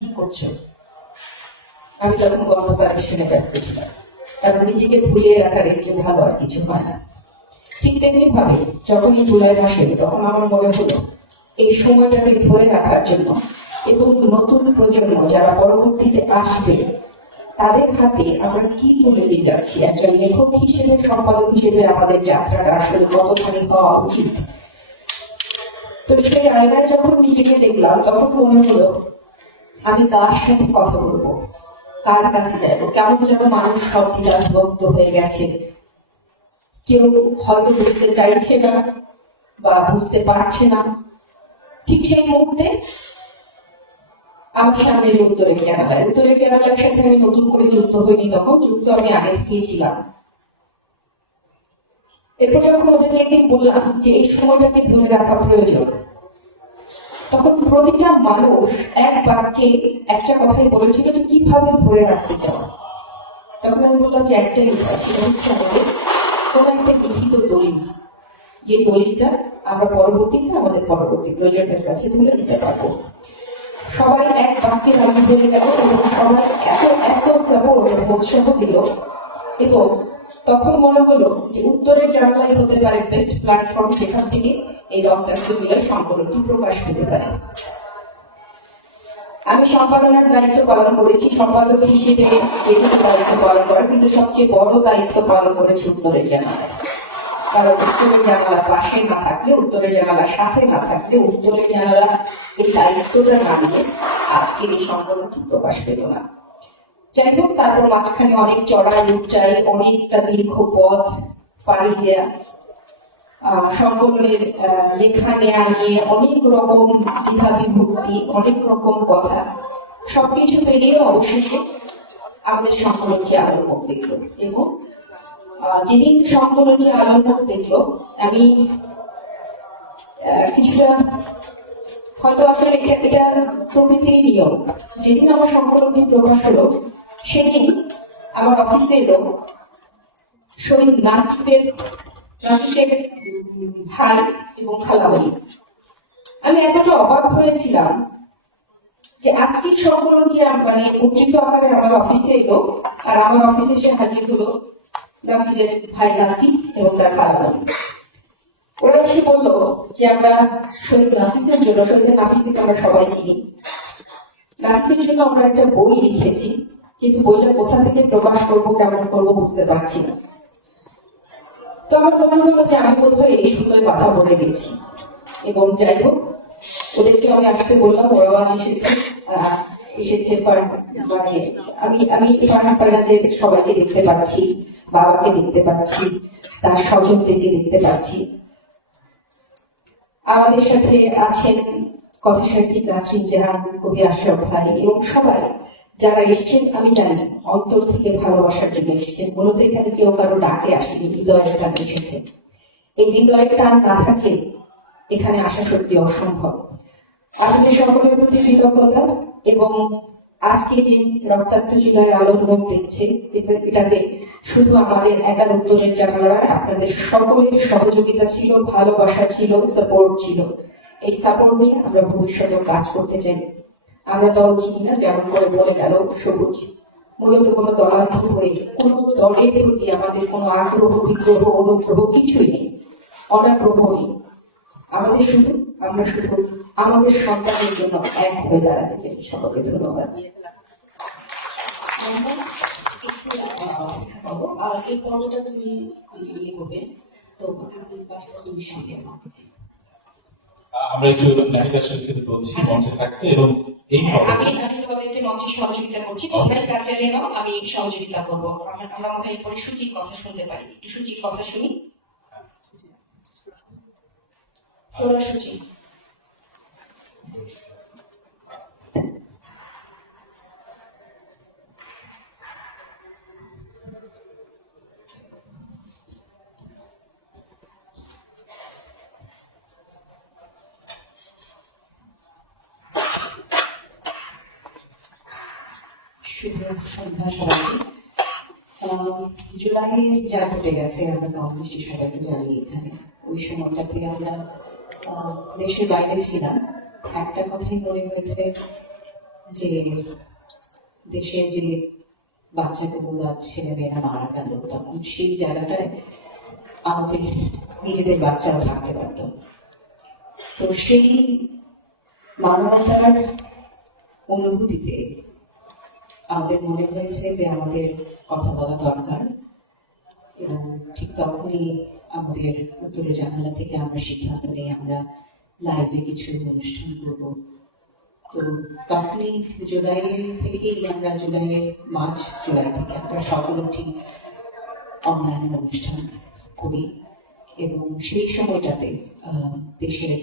কি করছো? আমি তখন কর্মকারের সেখানে ব্যস্ত ছিলাম, কারণ নিজেকে ভুলিয়ে রাখার এর চেয়ে ভালো আর কিছু হয় না। ঠিক তেমনি ভাবে যখনই জুলাই মাসে তখন আমার মনে হলো এই সময়টাকে ধরে রাখার জন্য এবং নতুন প্রজন্ম যারা পরবর্তীতে আসবে তাদের হাতে আমরা কি তুলে দিয়ে যাচ্ছি, একজন লেখক হিসেবে সম্পাদক হিসেবে আমাদের যাত্রাটা আসলে কতখানি হওয়া উচিত। তো সেই আয়নায় যখন নিজেকে দেখলাম তখন মনে হলো আমি কার সাথে কথা বলবো, কার কাছে যাবো, কেমন যেন মানুষ সব বিভক্ত হয়ে গেছে। কেউ হয়তো বুঝতে চাইছে না বা বুঝতে পারছে না। ঠিক সেই মুহূর্তে আমার সামনে উত্তরের জানালার সাথে আমি নতুন করে যুক্ত হইনি, তখন যুক্ত আমি আগে থেকেই ছিলাম। এরপর যখন ওদেরকে একদিন বললাম যে এই সময়টাকে ধরে রাখা প্রয়োজন, তখন প্রতিটা মানুষ এক বাক্যে একটা কথাই বলেছিল যে কিভাবে ধরে রাখতে চাও। তখন আমি বললাম যে একটাই উপায়, সেটা হচ্ছে আমাদের কোন একটা লিখিত দলিল, যে দলিলটা আমরা আমাদের পরবর্তী প্রজন্মের কাছে তুলে দিতে পারবো। সবাই এক বাক্যে রাজি হয়ে গেল এবং সবাই এত সাপোর্ট উৎসাহ দিল, এবং তখন মনে হলো যে উত্তরের জানালাই হতে পারে বেস্ট প্ল্যাটফর্ম, যেখান থেকে এই রক্তাক্ত জুলাই সংকলনটি প্রকাশ পেতে পারে। আমি সম্পাদনার দায়িত্ব পালন করেছি, সম্পাদক হিসেবে যেটুকু দায়িত্ব পালন করার, কিন্তু সবচেয়ে বড় দায়িত্ব পালন করেছে উত্তরের জানালা। কারণ উত্তরের জানালা পাশে না থাকলে, উত্তরের জানালার সাথে না থাকলে, উত্তরের জানালা এই দায়িত্বটা না নিয়ে আজকের এই সংকলনটি প্রকাশ পেত না। যাই হোক, তারপর মাঝখানে অনেক চড়াই উচ্চাই, অনেকটা দীর্ঘ পথ পাড়ি দেয়া, সংকলনের লেখা নেয়া নিয়ে অনেক রকম দ্বিধা বিভক্তি, অনেক রকম কথা, সবকিছু পেরিয়ে অবশেষে আমাদের সংকলনটি আলোর দেখল। এবং যেদিন সংকলনটি আলোর দেখল, আমি কিছুটা হয়তো আসলে এটা প্রকৃতির নিয়ম, যেদিন আমার সংকলনটি প্রকাশ হলো সেদিন আমার অফিসে এলো শহীদ নাসিরের ভাই এবং খালামণি। আমি এতটা অবাক হয়েছিলাম যে আজকের সংকলনটি মানে উদ্ধৃত আকারে আমার অফিসে এলো, আর আমার অফিসে এসে হাজির হলো নাফিসের ভাই নাসির এবং তার খালামণি। ওরা এসে বললো যে আমরা শহীদ নাফিসের জন্য, শহীদ নাফিসকে আমরা সবাই চিনি, নাফিসের জন্য আমরা একটা বই লিখেছি, কিন্তু বইটা কোথা থেকে প্রকাশ করবো, কেমন করবো বুঝতে পারছি না। তো আমার মনে হলো যে আমি বোধহয় এই সুন্দর কথা বলে গেছি। এবং যাই হোক, ওদেরকে আমি আসতে বললাম, ওরাও আজ এসেছে মানে আমি ফাইনান্সের সবাইকে দেখতে পাচ্ছি, বাবাকে দেখতে পাচ্ছি, তার স্বজনদেরকে দেখতে পাচ্ছি। আমাদের সাথে আছেন কথা সাহিত্যিক নাসরিন জাহান, কবি আশরাফ ভাই এবং সবাই যারা এসছেন আমি জানি অন্তর থেকে ভালোবাসার জন্য এসেছেন। মূলত এখানে কেউ কারো ডাকে আসেনি, হৃদয়ের টান এসেছে। এই হৃদয়ের টান না থাকলে এখানে আসা সত্যি অসম্ভব। আপনাদের সকলের প্রতি কৃতজ্ঞতা। এবং আজকে যে রক্তাক্ত জুলাই আলোর মুখ দেখছে, এটাতে শুধু আমাদের একার উত্তরের জানালা, আপনাদের সকলের সহযোগিতা ছিল, ভালোবাসা ছিল, সাপোর্ট ছিল। এই সাপোর্ট নিয়ে আমরা ভবিষ্যতে কাজ করতে চাই। আমরা দল চিনি না, যেমন করে বলে গেল সবুজ, মূলত কোনো দলাধ হয়ে কোনো দলের প্রতি আমাদের কোনো আগ্রহ, বিগ্রহ, অনুগ্রহ কিছুই নেই, অনাগ্রহ নেই। আমরা শুধু আমাদের সন্তানের জন্য এক হয়ে দাঁড়াতে চাই। সকলকে ধন্যবাদ। এই পর্বটা তুমি ইয়ে করবে, তো আমরা একটু নাহিদার সাথে বলছি মঞ্চে থাকতে, এবং এই আমি তোমাদেরকে মঞ্চে সহযোগিতা করছি, তোমরা কার্যালয়ে নাও, আমি সহযোগিতা করবো। আমরা মনে হয় পরে সুচির কথা শুনতে পারি, একটু সুচির কথা শুনি। সুচি সন্ধ্যা সবাইকে। জুলাই যা ঘটে গেছে আমরা কম বেশি সবাইকে জানি। এখানে ওই সময়টাতে আমরা দেশের বাইরে ছিলাম, একটা কথাই মনে হয়েছে যে দেশে যে বাচ্চাগুলো বা ছেলেমেয়েরা মারা গেল, তখন সেই জায়গাটায় আমাদের নিজেদের বাচ্চাও থাকতে পারত। তো সেই মানবতার অনুভূতিতে আমাদের মনে হয়েছে যে আমাদের কথা বলা দরকার, এবং ঠিক তখনই আমাদের উত্তরে জানালা থেকে আমরা সিদ্ধান্ত নিই আমরা লাইভে কিছু অনুষ্ঠান করব। তো তখনই জুলাই থেকেই আমরা মার্চ জুলাই থেকে আমরা 17টি অনলাইন অনুষ্ঠান করি, এবং সেই সময়টাতে দেশের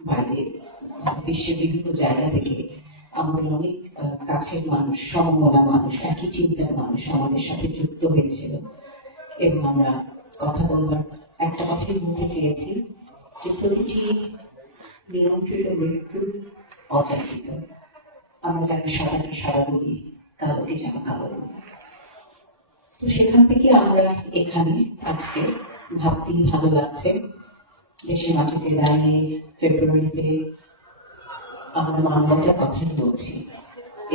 বাইরে বিশ্বের বিভিন্ন জায়গা থেকে আমাদের অনেক কাছের মানুষ, সমমনা মানুষ, একই চিন্তার মানুষ আমাদের সাথে যুক্ত হয়েছিল। এবং আমরা কথা বলবার একটা কথাই বলতে চেয়েছি যে প্রতিটি নিয়ন্ত্রিত মৃত্যু অযাচিত। আমরা যেন সাদাকে সাদা বলি, কালোকে যেন কালো বলি। তো সেখান থেকে আমরা এখানে আজকে ভাবতেই ভালো লাগছে, দেশের মাটিতে দাঁড়িয়ে ফেব্রুয়ারিতে আমরা মানবতার কথাই বলছি।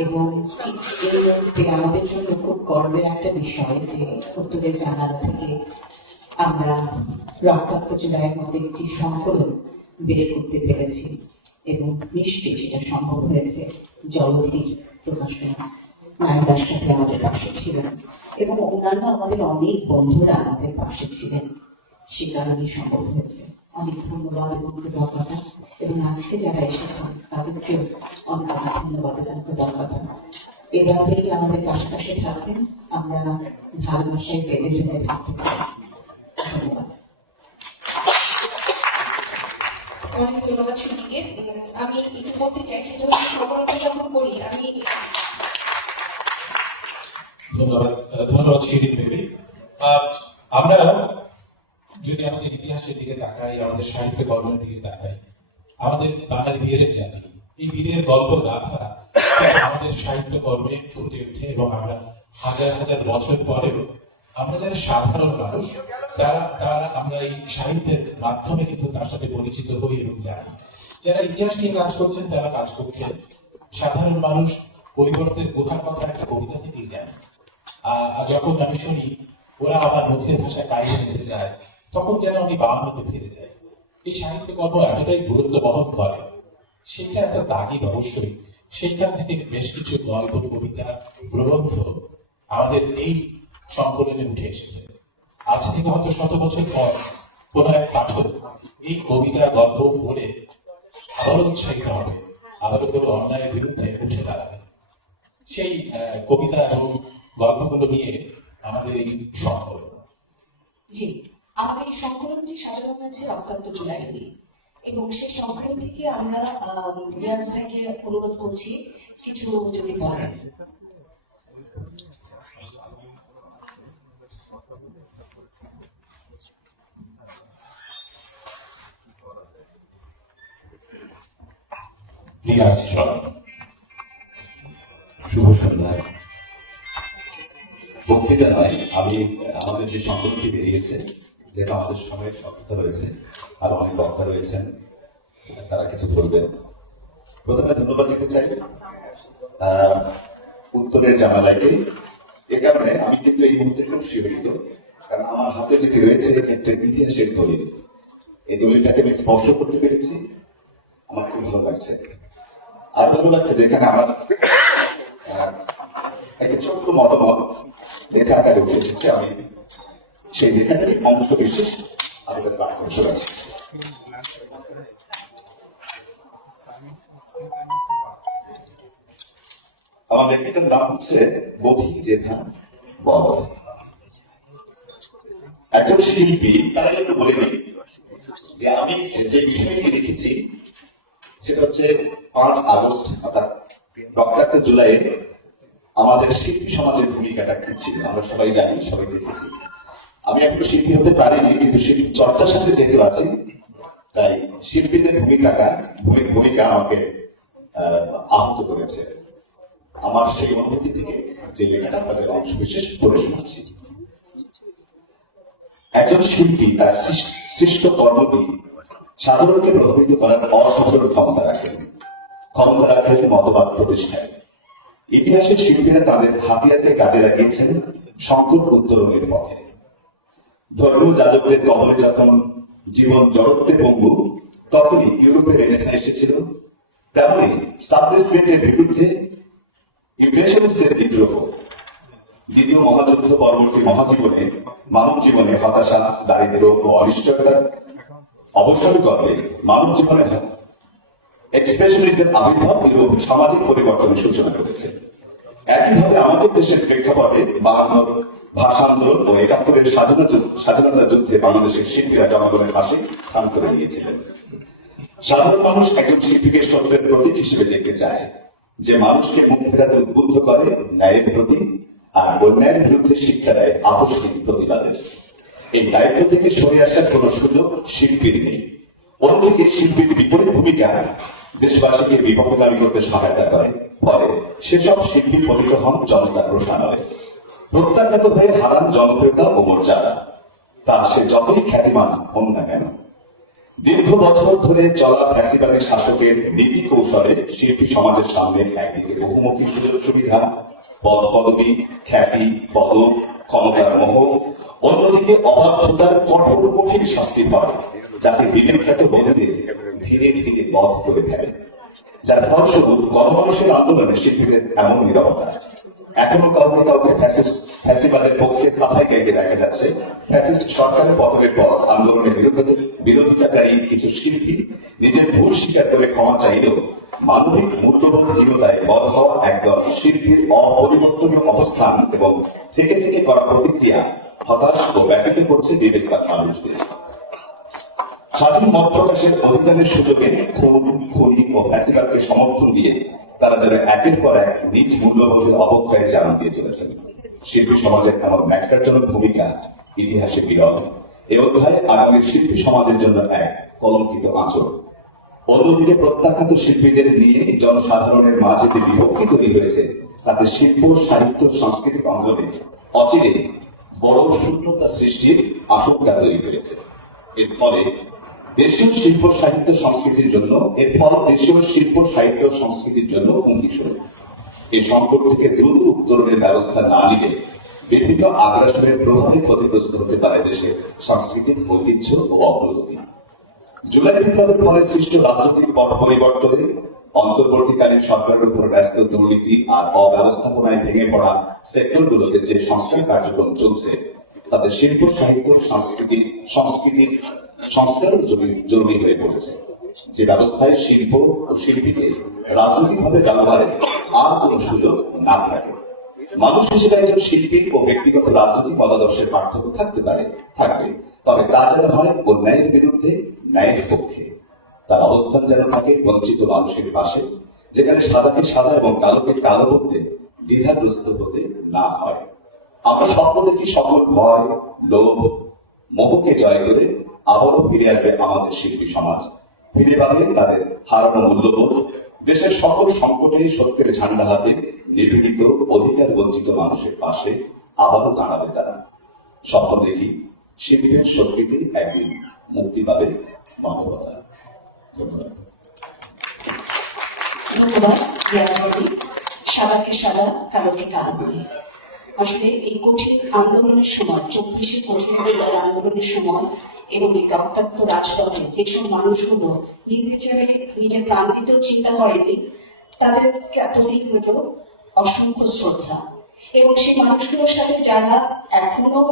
এবং ঠিক এই মুহূর্তে আমাদের জন্য খুব গর্বের একটা বিষয় যে উত্তরের জানালা থেকে আমরা রক্তাক্ত জুলাইয়ের মতো একটি সংকলন বের করতে পেরেছি, এবং নিশ্চয়ই সেটা সম্ভব হয়েছে জলধির প্রকাশনা নায়দার সাথে আমাদের পাশে ছিলেন, এবং অন্যান্য আমাদের অনেক বন্ধুরা আমাদের পাশে ছিলেন। সে কারণেই সম্ভব হয়েছে। অনেক ধন্যবাদ এবং কৃতজ্ঞতা, এবং আজকে যারা এসেছেন তাদেরকেও অনেক অনেক ধন্যবাদ এবং কৃতজ্ঞতা। এভাবেই আমাদের পাশাপাশি থাকবেন, আমরা ভালোবাসায় পেতে পেতে থাকতে চাই। ধন্যবাদ। অনেক ধন্যবাদ সুজিকে। আমি একটু বলতে চাই, সেটা হচ্ছে সফলতা যখন করি আমি ধন্যবাদ শিরিন বেবি। আমরা যদি আমাদের ইতিহাসের দিকে তাকাই, আমাদের সাহিত্য কর্মের দিকে তাকাই, আমাদের বাঙালি বীরের জাতি, এই বীরের গল্প গাথা আমাদের সাহিত্য কর্মে ফুটে ওঠে, এবং আমরা হাজার হাজার বছর পরেও আমরা যারা সাধারণ মানুষ তারা আমরা এই সাহিত্যের মাধ্যমে কিন্তু তার সাথে পরিচিত হই এবং জানি। যারা ইতিহাস নিয়ে কাজ করছেন তারা কাজ করছেন, সাধারণ মানুষ পরিবর্তের গুহা কথা একটা কবিতা থেকেই জানে। আর যখন আমি শুনি ওরা আমার মুখের ভাষায় কাহিনী নিতে যায়, তখন যেন আমি বাংলাতে ফিরে যাই। এই সাহিত্য কর্ম এতটাই গুরুত্ব বহন করে, সেটা একটা তাগিদ অবশ্যই। সেইখান থেকে বেশ কিছু গল্প, কবিতা, প্রবন্ধ আমাদের এই সংকলনে উঠে এসেছে। আজ থেকে হয়তো 100 বছর পর কোন এক পাঠক এই কবিতা গল্প পড়ে আবারও উৎসাহিত হবে, আবারও কোনো অন্যায়ের বিরুদ্ধে উঠে দাঁড়াবে। সেই কবিতা এবং গল্পগুলো নিয়ে আমাদের এই সংকলন। জি, আমাদের এই সংকলনটি সাজানো হয়েছে রক্তাক্ত জুলাই নিয়ে, এবং সেই সংকলন থেকে আমরা রিয়াজ ভাইকে অনুরোধ করছি কিছু যদি বলেন। শুভ সন্ধ্যা। বক্তৃতা নয়, আমি আমাদের যে সংকলনটি বেরিয়েছে, যেটা আমাদের সময়ের স্বল্পতা রয়েছে, আরো অনেক বক্তা রয়েছেন, তারা কিছু বলবেন। প্রথমে ধন্যবাদ দিতে চাই উত্তরের জানালাকে। এ কারণে আমি কিন্তু এই মুহূর্তে খুব শিহরিত, কারণ আমার হাতে যেটি রয়েছে একটা ইতিহাসের দলিল। এই দলিলটাকে আমি স্পর্শ করতে পেরেছি, আমার খুব ভালো লাগছে। আর ভালো লাগছে যেখানে আমার একটা ছোট্ট মতামত লেখা আকারে উঠে এসেছে। আমি সেই লেখাটারই অংশ বিশেষ আমাদের পাঠ করতে পারছি। আমার লেখাটার নাম হচ্ছে বধি যেথা বধ। একজন শিল্পী তারা একটু বলে নিই যে আমি যে বিষয়টি লিখেছি সেটা হচ্ছে 5 আগস্ট অর্থাৎ রক্তাক্ত জুলাইয়ে আমাদের শিল্পী সমাজের ভূমিকাটা কি ছিল আমরা সবাই জানি, সবাই দেখেছি। আমি এখনো শিল্পী হতে পারিনি, কিন্তু শিল্পী চর্চার সাথে যেতে পারছি, তাই শিল্পীদের ভূমিকা আমাকে আহত করেছে। আমার সেই অনুভূতি থেকে যে লেখাটা আপনাদের অংশ বিশেষ করে শুনছি। একজন শিল্পী তার সৃষ্ট কর্ম দিয়ে সাধারণকে প্রভাবিত করার অসাধারণ ক্ষমতা রাখেন মতবাদ প্রতিষ্ঠায়। ইতিহাসের শিল্পীরা তাদের হাতিয়ারকে কাজে লাগিয়েছেন সংকট উত্তরণের পথে। ধর্মীয় যাজকদের কবলে যখন জীবন জড়ত্বে পঙ্গু, তখনই ইউরোপের রেনেসাঁ এসেছিল। তেমনি স্টাবলিশমেন্টের বিরুদ্ধে ইমপ্রেশনিস্টদের বিদ্রোহ। দ্বিতীয় মহাযুদ্ধ পরবর্তী মহাজীবনে মানব জীবনে হতাশা, দারিদ্র্য ও অনিশ্চয়তার অবসান করলে মানব জীবনে এক্সপ্রেশনিস্টদের আবির্ভাব এবং সামাজিক পরিবর্তনের সূচনা করেছে। একইভাবে আমাদের দেশের প্রেক্ষাপটে 52 ভাষা আন্দোলন ও 71 স্বাধীনতা যুদ্ধে বাংলাদেশের শিল্পীরা জনগণের পাশে স্থান করে নিয়েছিলেন। সাধারণ মানুষ একজন শিল্পীকে সত্যের প্রতীক হিসেবে দেখতে চায়, যে মানুষকে মুখ ফেরাতে উদ্বুদ্ধ করে ন্যায়ের প্রতি, আর অন্যায়ের বিরুদ্ধে শিক্ষা দেয় আপসহীন প্রতিবাদের। এই দায়িত্ব থেকে সরে আসার কোন সুযোগ শিল্পীর নেই। অন্যদিকে শিল্পীর বিপরীত ভূমিকা দেশবাসীকে বিপদগামী করতে সহায়তা করে, ফলে সেসব শিল্পী পতিত হন জনতার প্রসারণে, প্রত্যাখ্যাত হয়ে হারান জনপ্রিয়তা ও মর্যাদা, তা সে যতই খ্যাতিমান হন না কেন। দীর্ঘ বছর ধরে চলা ফ্যাসিবাদী শাসকের নীতি কৌশলে শিল্পী সমাজের সামনে একদিকে বহুমুখী সুযোগ সুবিধা, পদ পদবী, খ্যাতি, পদক, ক্ষমতার মোহ, অন্যদিকে অবাধ্যতার কঠোর কঠিন শাস্তি হয়, যাতে বিবেকখ্যাত বন্ধুদের ধীরে ধীরে বধ করে ফেলে। যার ফলস্বরূপ গণমানুষের আন্দোলনে শিল্পীদের এমন নিরবতা। এখনো কাউকে কাউকে ফ্যাসিবাদের পক্ষে সাফাই গাইতে দেখা যাচ্ছে। ফ্যাসিস্ট সরকারের পতনের পর আন্দোলনের বিরোধিতাকারী কিছু শিল্পী নিজের ভুল স্বীকার করে ক্ষমা চাইলেও মানবিক মূল্যবোধহীনতায় বধ হওয়া একদল শিল্পীর অপরিবর্তনীয় অবস্থান এবং থেকে থেকে করা প্রতিক্রিয়া হতাশ ও ব্যতীত করছে বিবেকবান মানুষদের। স্বাধীন মত প্রকাশের অধিকারের সুযোগে খুন, খুনি ও ফ্যাসিবাদকে সমর্থন দিয়ে তারা যেন একের পর এক নিজ মূল্যবোধের অবক্ষয়ে জানান দিয়ে চলেছেন। শিল্পী সমাজের এমন ন্যাক্কারজনক ভূমিকা ইতিহাসে বিরল। এ অধ্যায় আগামীর শিল্পী সমাজের জন্য এক কলঙ্কিত আঁচড়। অন্যদিকে প্রত্যাখ্যাত শিল্পীদের নিয়ে জনসাধারণের মাঝে যে বিভক্তি তৈরি হয়েছে, তাতে শিল্প, সাহিত্য, সাংস্কৃতিক অঙ্গনে অচিরে বড় শূন্যতা সৃষ্টির আশঙ্কা তৈরি হয়েছে। এর ফলে দেশীয় শিল্প সাহিত্য সংস্কৃতির জন্য হুমকি স্বরূপ। এই সংকট থেকে দ্রুত উত্তরণের ব্যবস্থা না নিলে বিভিন্ন আগ্রাসনের প্রভাবে ক্ষতিগ্রস্ত হতে পারে দেশের সাংস্কৃতিক ঐতিহ্য ও অগ্রগতি। জুলাই বিপ্লবের ফলে সৃষ্ট রাজনৈতিক পট পরিবর্তনে অন্তর্বর্তীকালীন সরকারের উপর ব্যস্ত দুর্নীতি আর অব্যবস্থাপনায় ভেঙে পড়া সেক্টরগুলোতে যে সংস্কার কার্যক্রম চলছে, তাদের শিল্প সাহিত্য সংস্কৃতির সংস্কার জরুরি হয়ে পড়েছে। যে ব্যবস্থায় শিল্প ও শিল্পীকে রাজনৈতিকভাবে ব্যবহারে আর কোন সুযোগ না থাকে। মানুষ হিসেবে একজন শিল্পী ও ব্যক্তিগত রাজনৈতিক মতাদর্শের পার্থক্য থাকতে পারে, থাকবে, তবে তা যেন হয় অন্যায়ের বিরুদ্ধে, ন্যায়ের পক্ষে। তার অবস্থান যেন থাকে বঞ্চিত মানুষের পাশে, যেখানে সাদাকে সাদা এবং কালোকে কালো বলতে দ্বিধাগ্রস্ত হতে না হয়। আমরা স্বপ্ন দেখি সকল ভয়, লোভ, মোহকে জয় করে আবারও ফিরে আসবে আমাদের শিল্পী সমাজ, ফিরে পাবে তাদের হারানো মূল্যবোধ, দেশের সকল সংকটে সত্যের ঝান্ডা হাতে নিপীড়িত, অধিকার বঞ্চিত মানুষের পাশে আবারও দাঁড়াবে তারা। স্বপ্ন দেখি শিল্পের শক্তিতে একদিন মুক্তি পাবে মানবতা। ধন্যবাদ। ধন্যবাদ রিয়াজবাদী। সাদাকে সাদা, কালোকে কালো বলে। আসলে এই কঠিন আন্দোলনের সময়, 24 কঠিন আন্দোলনের সময় এবং এই রক্তাক্ত রাজপথে যেসব মানুষগুলো নির্বিচারে নিজের প্রাণ দিতেও চিন্তা করেনি, তাদের প্রতি হলো অসংখ্য শ্রদ্ধা। এবং সেই মানুষগুলোর সাথে যারা এখনো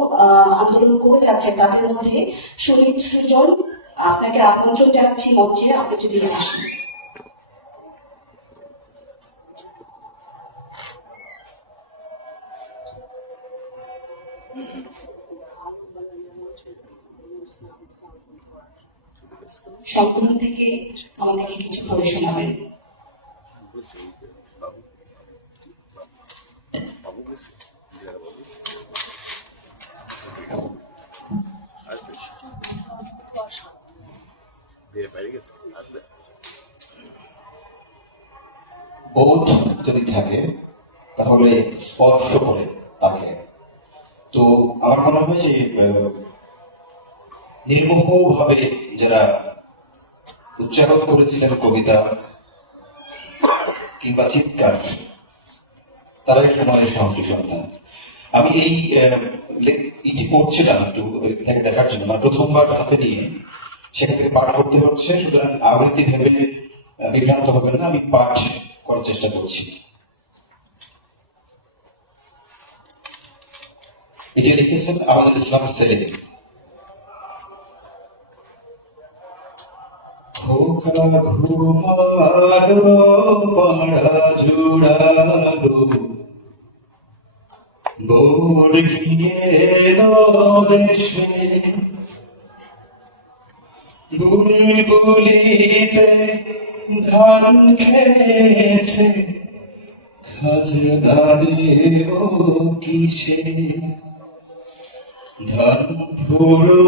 আন্দোলন করে যাচ্ছে, তাদের মধ্যে শহীদ সুজন, আপনাকে আমন্ত্রণ জানাচ্ছি মঞ্চে, আপনি যদি আসেন। সম্পূর্ণ থেকে আমাদেরকে কিছু পড়ে শোনাবেন। বোধ যদি থাকে তাহলে স্পর্শ করে তাকে। তো আমার মনে হয় যে নির্মোহভাবে যারা উচ্চারণ করেছিলেন কবিতা কিংবা চিৎকার, তারাই সময়ের সাহসী সন্তান। আমি এই ইটি পড়ছিলাম একটু থেকে দেখার জন্য, মানে প্রথমবার হাতে নিয়ে সেখান থেকে পাঠ করতে হচ্ছে, সুতরাং আবৃত্তি ভেবে বিভ্রান্ত হবেন না, আমি পাঠ করার চেষ্টা করছি। এটি লিখেছেন আমাদের ইসলাম ছেলে। খোকা ঘুমালো পাড়া জোড়ালো, বোর গিয়ে দেশে, বুলবুলিতে ধান খেয়েছে, খাজনা দেব কিসে, ধান ফুরলো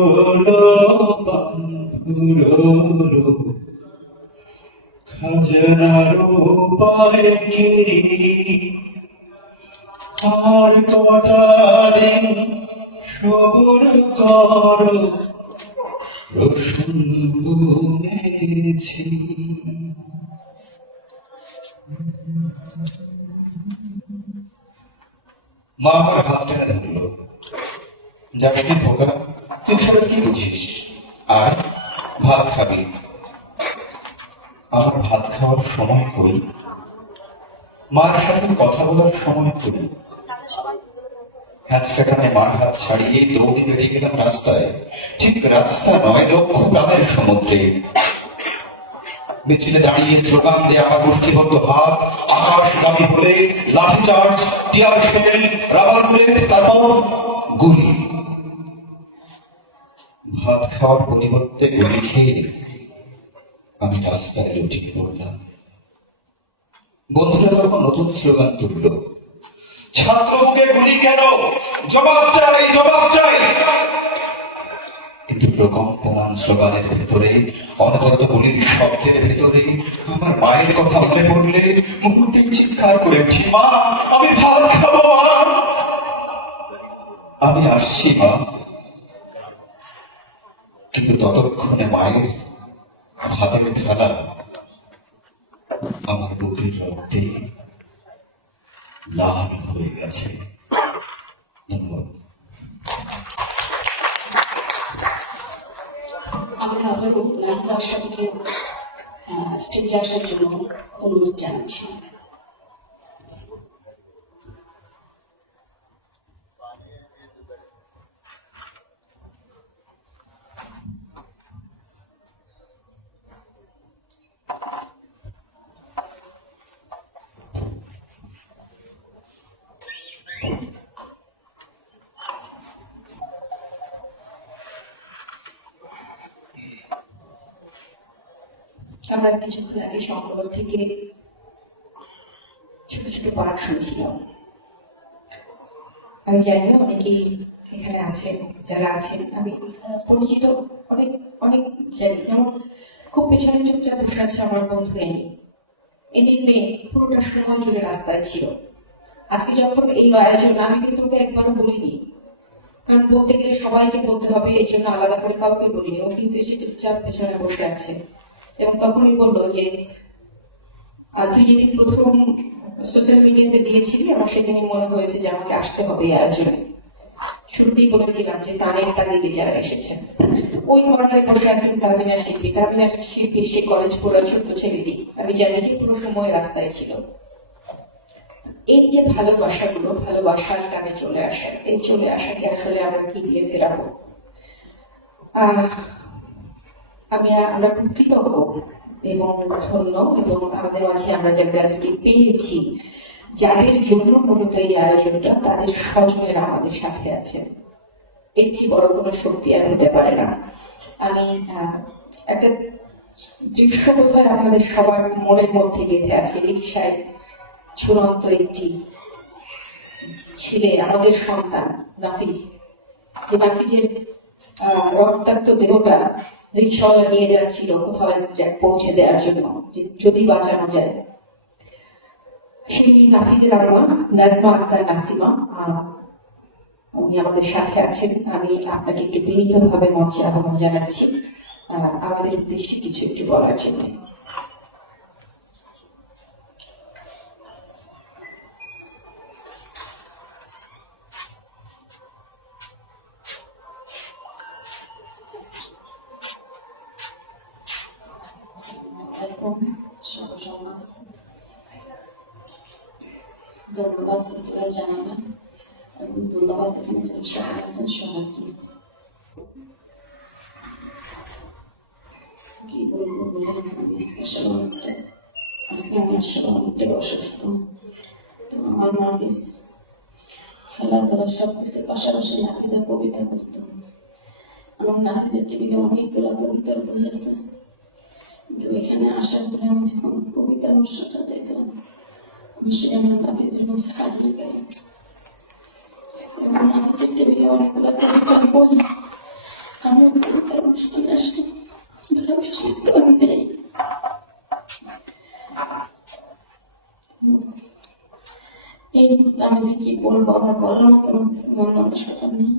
পান ফুরলো, খাজনার উপায় কি, আর কটা দিন সবুর করো, রসুন বুনেছি। মা আমার হাত টেনে ধরলো, যাবি কি খোকা, তুই সবাই কি বুঝিস, আর ভাত খাবি। আমার ভাত খাওয়ার সময় করি, মার সাথে কথা বলার সময় করি। হ্যাঁচকাটানে মার হাত ছাড়িয়ে দৌড়ে বেরিয়ে গেলাম রাস্তায়, ঠিক রাস্তা নয়, লক্ষ প্রাণের সমুদ্রে। মিছিলে দাঁড়িয়ে স্লোগান দিয়ে আমার গোষ্ঠীবদ্ধ হাত আকাশগামী বলে, লাঠিচার্জ, tear shell, rubber bullet, carbon, গুলি। ভাত খাওয়ার পরিবর্তে গুলি খেয়ে আমি রাস্তায় লুটিয়ে পড়লাম। বন্ধুরা তখন নতুন স্লোগান তুলল, ছাত্রকে গুলি কেন, জবাব চাই, জবাব চাই। কিন্তু প্রকম্পমান স্লোগানের ভেতরে, অনবরত গুলির শব্দের ভেতরে আমার মায়ের কথা মনে পড়লে মুহূর্তে চিৎকার করে উঠি, মা আমি ভাত খাবো, মা আমি আসছি মা। কিন্তু ততক্ষণে মায়ের হাতের থালা আমার বুকের রক্তে লাল হয়ে গেছে। ধন্যবাদ। আমরা আবারও নারী আশাকে স্টেজে আসার জন্য অনুরোধ জানাচ্ছি। আমরা কিছুক্ষণ আগে সংকলন থেকে ছোট ছোট পাঠ শুনছিলাম। আমি জানি না অনেকেই এখানে আছেন, যারা আছেন আমি পরিচিত অনেক অনেক জানি, যেমন খুব পেছনে চুপচাপ বসে আছে আমার বন্ধু এনির মেয়ে পুরোটা সময় জুড়ে রাস্তায় ছিল। আজকে যখন এই আয়োজন, আমি কিন্তু ওকে একবারও বলিনি, কারণ বলতে গেলে সবাইকে বলতে হবে, এই জন্য আলাদা করে কাউকে বলিনি। ও কিন্তু এসে চুপচাপ পেছনে বসে আছে এবং তখনই বললো যে তুই যেদিন প্রথম সোশ্যাল মিডিয়াতে দিয়েছিলি, আমার সেদিনই মনে হয়েছে যে আমাকে আসতে হবে এই আয়োজনে। শুরুতেই বলেছিলাম যে প্রাণের তাগিদে যারা এসেছেন। ওই কর্নারে বসে আছেন তারমিনা শিল্পী, সে কলেজ পড়া ছোট্ট ছেলেটি, আমি জানি যে পুরো সময় রাস্তায় ছিল। এই যে ভালোবাসাগুলো, ভালোবাসার টানে চলে আসে, এই চলে আসাকে আসলে আমরা কি দিয়ে ফেরাবো? আমরা খুব কৃতজ্ঞ এবং ধন্য, এবং আমাদের মাঝে আমরা যাদেরকে পেয়েছি, যাদের জন্য মূলত এই আয়োজনটা, তাদের স্বজনেরা আমাদের সাথে আছে। এর চেয়ে বড় কোনো শক্তি আর হতে পারে না। আমি একটা দৃশ্য বোধহয় আমাদের সবার মনের মধ্যে গেঁথে আছে। রিকশায় ঝুলন্ত একটি ছেলে, আমাদের সন্তান নাফিজ, যে নাফিজের রক্তাক্ত দেহটা রিক্সাওয়ালা নিয়ে যাচ্ছিল কোথাও পৌঁছে দেওয়ার জন্য, যদি বাঁচানো যায়। সেই নাফিজের আম্মা নাজমা আক্তার নাসিমা উনি আমাদের সাথে আছেন। আমি আপনাকে একটু বিনীতভাবে মঞ্চে আহ্বান জানাচ্ছি আমাদের উদ্দেশ্যে কিছু একটু বলার জন্য। ধন্যবাদ তোরা জানাবেন এবং ধন্যবাদ সবাই আছেন সবাইকে। কি বলবো বলে ডিসকাশন অনেকটা, আজকে আমি আসলে অনেকটা অসুস্থ। তো আমার নাফিস খেলাধুলা সবকিছু পাশাপাশি নাফিজের কবিতা পড়তো। আমার নাফিজের টেবিলে অনেকগুলো কবিতার বই আছে, কিন্তু এখানে আসার পরে আমি যখন কবিতার অনুষ্ঠানটা দেখলাম আমি সেখানে নাফিজের মধ্যে হারিয়ে গেলাম। নাফিজের টেবিলে অনেকগুলো কবিতার বই, আমি কবিতার অনুষ্ঠানে আসলাম নেই। এই মুহূর্তে আমি যে কি বলবো আমার বলার মতো কিছু মানসিকতা নেই।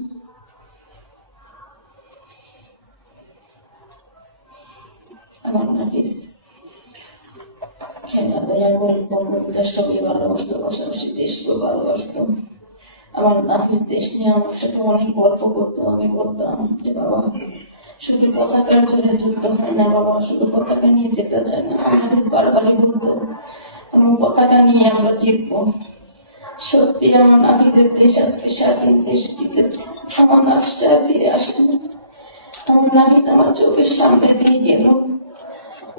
আমার নাফিস খেলাধুলা গল্প কবিতা সবই ভালোবাসতো, পাশাপাশি দেশকেও ভালোবাসতো। আমার নাফিস দেশ নিয়ে আমার সাথে অনেক গল্প করতো। আমি বলতাম যে বাবা শুধু পতাকার জোরে যুদ্ধ হয় না বাবা, শুধু পতাকা নিয়ে যেতে চায় না। নাফিস বারবারই বলতো এবং পতাকা নিয়ে আমরা জিতবো। সত্যি আমার নাফিসের দেশ আজকে স্বাধীন, দেশ জিতেছে। আমার নাফিসটা ফিরে আসেনি। আমার নাফিস আমার চোখের সামনে দিয়ে গেল,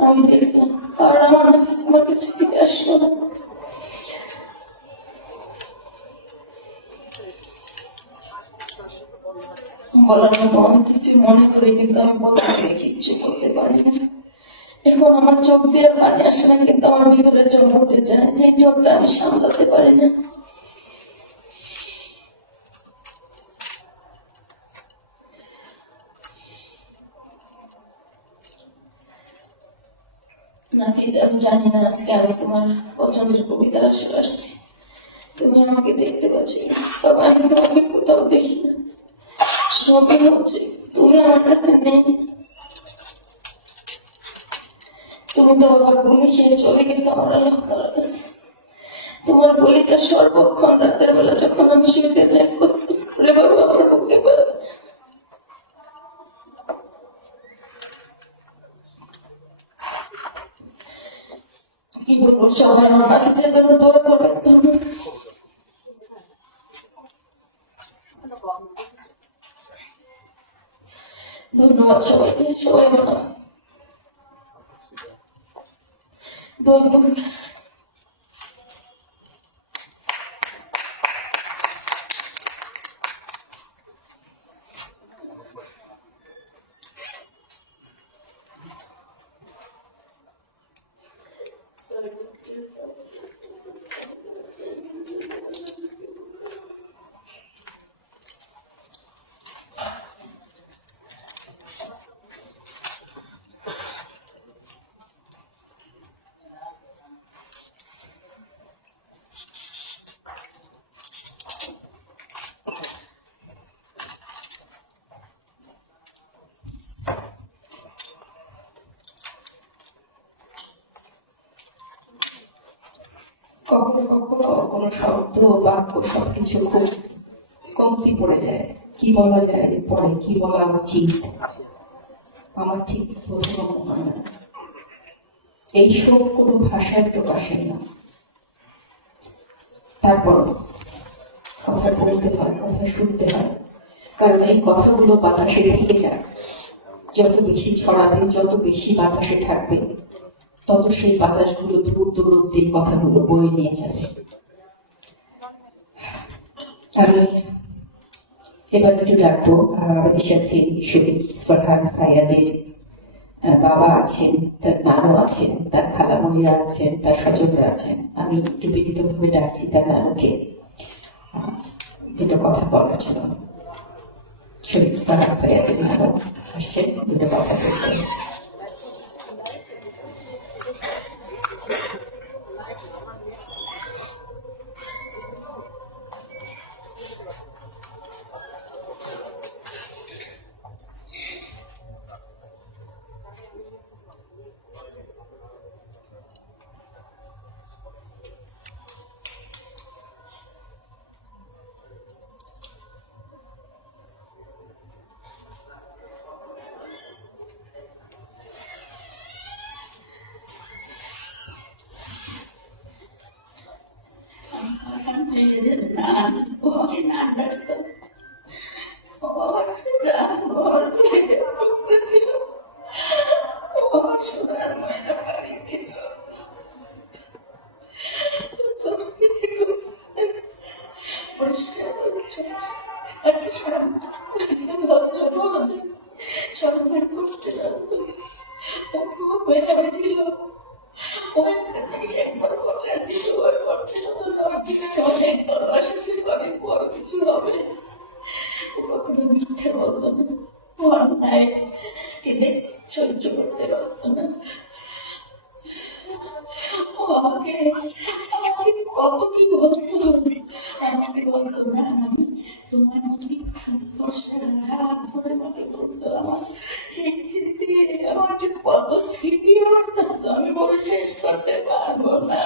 আমি দেখলাম, আর আমার নাফিস আমার কাছে ফিরে আসলো না। বলার মতো অনেক কিছু মনে করি, কিন্তু আমি বলতে পারি কিচ্ছু করতে পারি না। এখন আমার চোখ দিয়ে পানি আসে না, কিন্তু আমার ভিতরে চোখ উঠে যায়, যে চোখটা আমি সামলাতে পারি না। নাফিস, আমি জানি না আজকে আমি তোমার পছন্দের কবিতার আসলে আসছি, তুমি আমাকে দেখতে পাচ্ছ বাবা, আমি তোমাকে কোথাও দেখি না। সবই হচ্ছে তুমি আমার কাছে নেই। তুমি তো বাবা গুলি খেয়ে চলে গেছো আমার আল্লাহ তাআলার কাছে। তোমার গুলিটা সর্বক্ষণ রাতের বেলা যখন আমি শুতে যাই ফুসফুস করে বাবা আমার বুকে বাজে। কি বলবো, সবাই আমার নাফিসের জন্য দোয়া করবেন। ধন্যবাদ সবাইকে, সবাই আমার দোয়া করবেন। কখনো কখনো কোনো শব্দ বাক্য সবকিছু খুব কমতি পড়ে যায়, কি বলা যায় পরে, কি বলা উচিত আমার ঠিক বোঝানো হয় না। এই সব কোনো ভাষায় প্রকাশে না, তারপর কথা বলতে হয়, কথা শুনতে হয়, কারণ এই কথাগুলো বাতাসে ঢেকে যায়। যত বেশি ছড়াবে, যত বেশি বাতাসে থাকবে, তত সেই বাতাসগুলো দূর দূর অব্দি কথাগুলো বয়ে নিয়ে যাবে। আমি এবার একটু ডাকবো আমাদের সাথে শহীদ ফরহাদ ফায়াজের বাবা আছেন, তার নানু আছেন, তার খালামণিরা আছেন, তার স্বজনরা আছেন। আমি একটু বিনীতভাবে ডাকছি তার নানুকে দুটো কথা বলার জন্য। শহীদ ফরহাদ ফায়াজের নানু আসছেন দুটো কথা বলতে। মেয়েদের নান তোমাকে নান রাখতাম। আমার জান ওর মেয়েদের টুকরো ছিল, আমার সোনার ময়না বাড়ি ছিল। ছোট থেকে পরিষ্কার পরিচ্ছন্ন একটা সম্মান করতে জানতো। ও খুব মেধাবী ছিল। ওর কাছে একবার বললেন দিল, ওর পর থেকে তো ওর জীবনে অনেক বড় আশা ছিল, অনেক বড় কিছু হবে। ও কখনো মিথ্যে বলতো না, ও অন্যায় কিন্তু সহ্য করতে পারতো না। ও আমাকে কত কি বলতো, আমাকে বলতো না আমি তোমার মধ্যে হাত ধরে আমাকে বলতো। আমার সেই স্মৃতি, আমার যে কত স্মৃতি আমি বলে শেষ করতে পারবো না।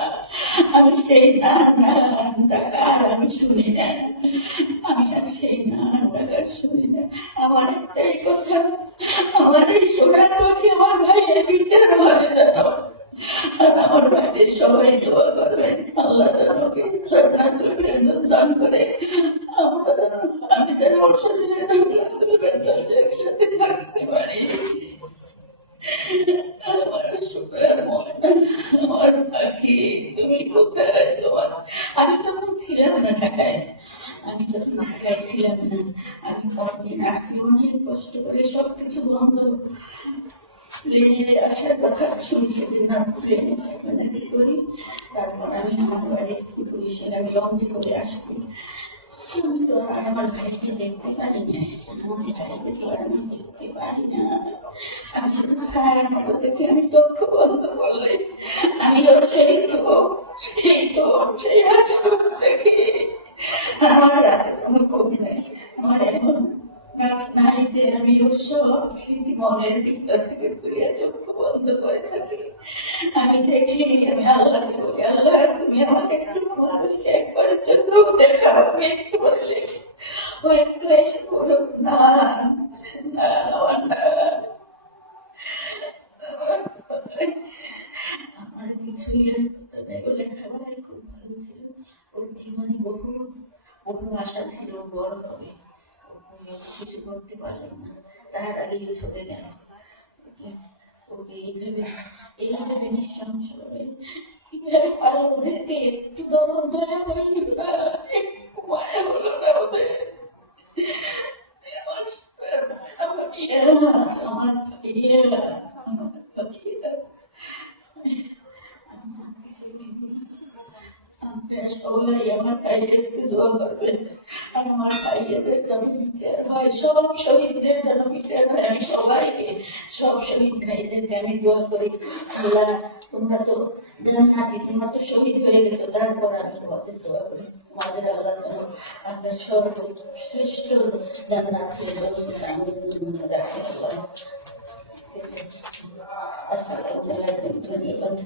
আমি সেই নান ডাকার আমি শুনি না, আমি আর সেই নান ডাকার শুনি না। আমার একটাই কথা, আমার এই সোনার পাখি আমার ভাইয়ের বিচার হবে যেন। আর আমার ভাইদের সবাই দোয়া করবেন আল্লাহ আমাকে দান করে আমি যেন ওর সাথে একসাথে থাকতে পারি। আমার সোনার ময়না, আমার পাখি, তুমি কোথায়? তোমার আমি তখন ছিলাম না ঢাকায়, আমি তখন ঢাকায় ছিলাম না। আমি পরদিন আসছি অনেক কষ্ট করে, সবকিছু বন্ধ, প্লেনে আসার কথা শুনি সেদিন না, প্লেনে থাকবে না কি করি। তারপর আমি আমার বাড়ি পুলিশের আমি লঞ্চে করে আসছি। আমি তো আর আমার ভাইকে দেখতে পারি না, আমার ভাইকে তো আর আমি দেখতে পারি না। আমি শুধু ছায়ার মতো দেখে আমি চক্ষু বন্ধ করলে আমি ওর সেই আচরণ দেখি। আমার রাতে কোনো কমে নাই, আমার এমন নাই যে আমি ওর সব স্মৃতি মনের ভিতর থেকে ঘুরিয়ে চক্ষু বন্ধ করে থাকি। আমি দেখি, আমি আল্লাহকে বলি, আল্লাহ তুমি আমাকে একটু একবারের জন্য দেখাও, আমি একটু বলে দেখি, ও একটু এসে করুক না। আমার কিছুই লেখাপড়াই খুব ভালো ছিল, ওর জীবনে বহু আশা ছিল বড় হবে, কিছু করতে পারলাম না, তার আগে চলে গেল। ওকে এইভাবে নিঃসংস হবে, কিভাবে পারো ওদেরকে একটু দমন ধরে হইল না, একটু মায়া হলো না ওদের। সবাই আমার ভাইদেরকে দোয়া করবেন, আমার ভাইদের যেন বিচার হয়, সব শহীদদের যেন বিচার হয়। আমি সবাইকে, সব শহীদ ভাইদেরকে আমি দোয়া করি, আল্লাহ তোমরা তো জান্নাতি, তোমরা তো শহীদ হয়ে গেছো, তারপর আমি তোমাদের দোয়া করি তোমাদের আল্লাহ যেন আপনার সর্বশ্রেষ্ঠ জান্নাতের ব্যবস্থা আমি রাখতে পারি। ধন্যবাদ।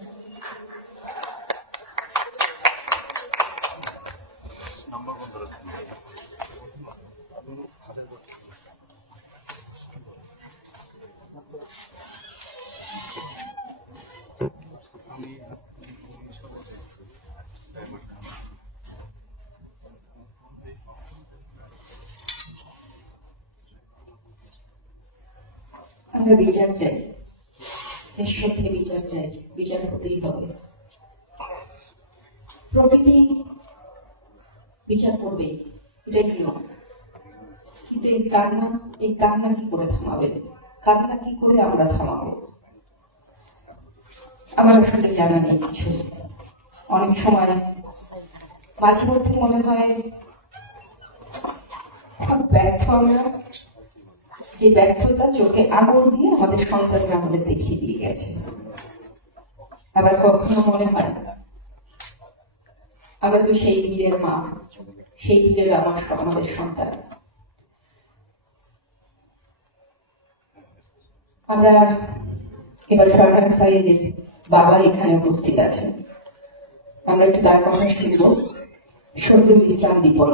আমরা বিচার চাই, দেশ সত্যি বিচার চাই, বিচার হতেই হবে। প্রকৃতি বিচার করবে, এটাই নিয়ম। কিন্তু এই কান্না কি করে থামাবে? কান্না কি করে আমরা থামাবো? আমার আসলে জানা নেই কিছু। অনেক সময় মাঝে মধ্যে মনে হয় খুব ব্যর্থ আমরা, যে ব্যর্থতা চোখে আগুন দিয়ে আমাদের সন্তানরা আমাদের দেখিয়ে দিয়ে গেছে। আবার কখনো মনে হয় আমরা তো সেই বীরের মা, সেই বীরের আমাদের সন্তান। আমরা এবার ফারহান ফাইজের বাবা এখানে উপস্থিত আছেন, আমরা একটু তার কথা শুনব। শহীদুল ইসলাম দীপন,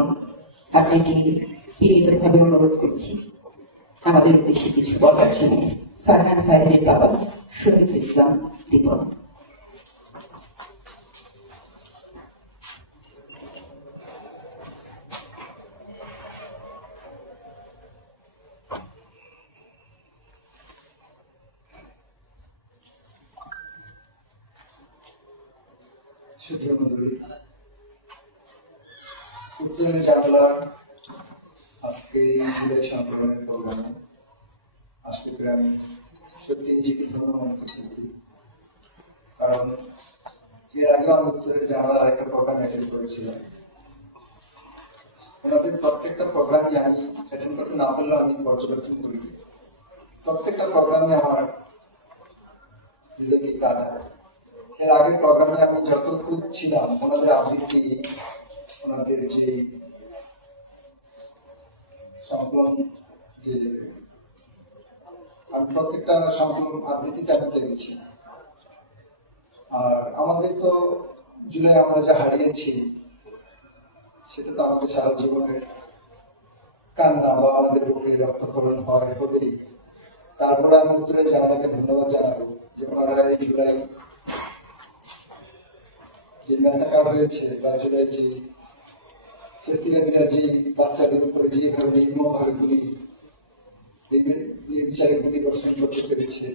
আপনাকে বিনীতভাবে অনুরোধ করছি আমাদের উদ্দেশ্যে কিছু বলার জন্য। ফারহান ফাইজের বাবা শহীদুল ইসলাম দীপন। সুধীর মন্ডলী, উত্তরের জানালার আজকে এই জুলাই সংকলনের প্রোগ্রামে আসতে পেরে আমি সত্যি নিজেকে ধন্য মনে করতেছি। কারণ এর আগে আমি উত্তরের জানালার একটা প্রোগ্রাম অ্যাটেন্ড করেছিলাম। ওনাদের প্রত্যেকটা প্রোগ্রামে আমি অ্যাটেন্ড করতে না পারলেও আমি পর্যবেক্ষণ করি, প্রত্যেকটা প্রোগ্রামে আমার হৃদয়কে কাঁদা। এর আগের প্রোগ্রামে আমি যতটুকু ছিলাম ওনাদের আবৃত্তি, ওনাদের যে সংকলন, যে আমি প্রত্যেকটা সংকলন আবৃত্তিতে আমি দেখেছি। আর আমাদের তো জুলাই আমরা যা হারিয়েছি সেটা তো আমাদের সারা জীবনের কান্না বা আমাদের বুকে রক্তক্ষরণ হয় হবেই। তারপরে আমি উত্তরে জানালাকে ধন্যবাদ জানাবো যে ওনারা এই জুলাই যে ম্যাসাকার হয়েছে বা জুলাই যে ফেসিলিটিরা যে বাচ্চাদের উপরে যেভাবে নির্মমভাবে বিচারে গুলি বর্ষণ করতে পেরেছে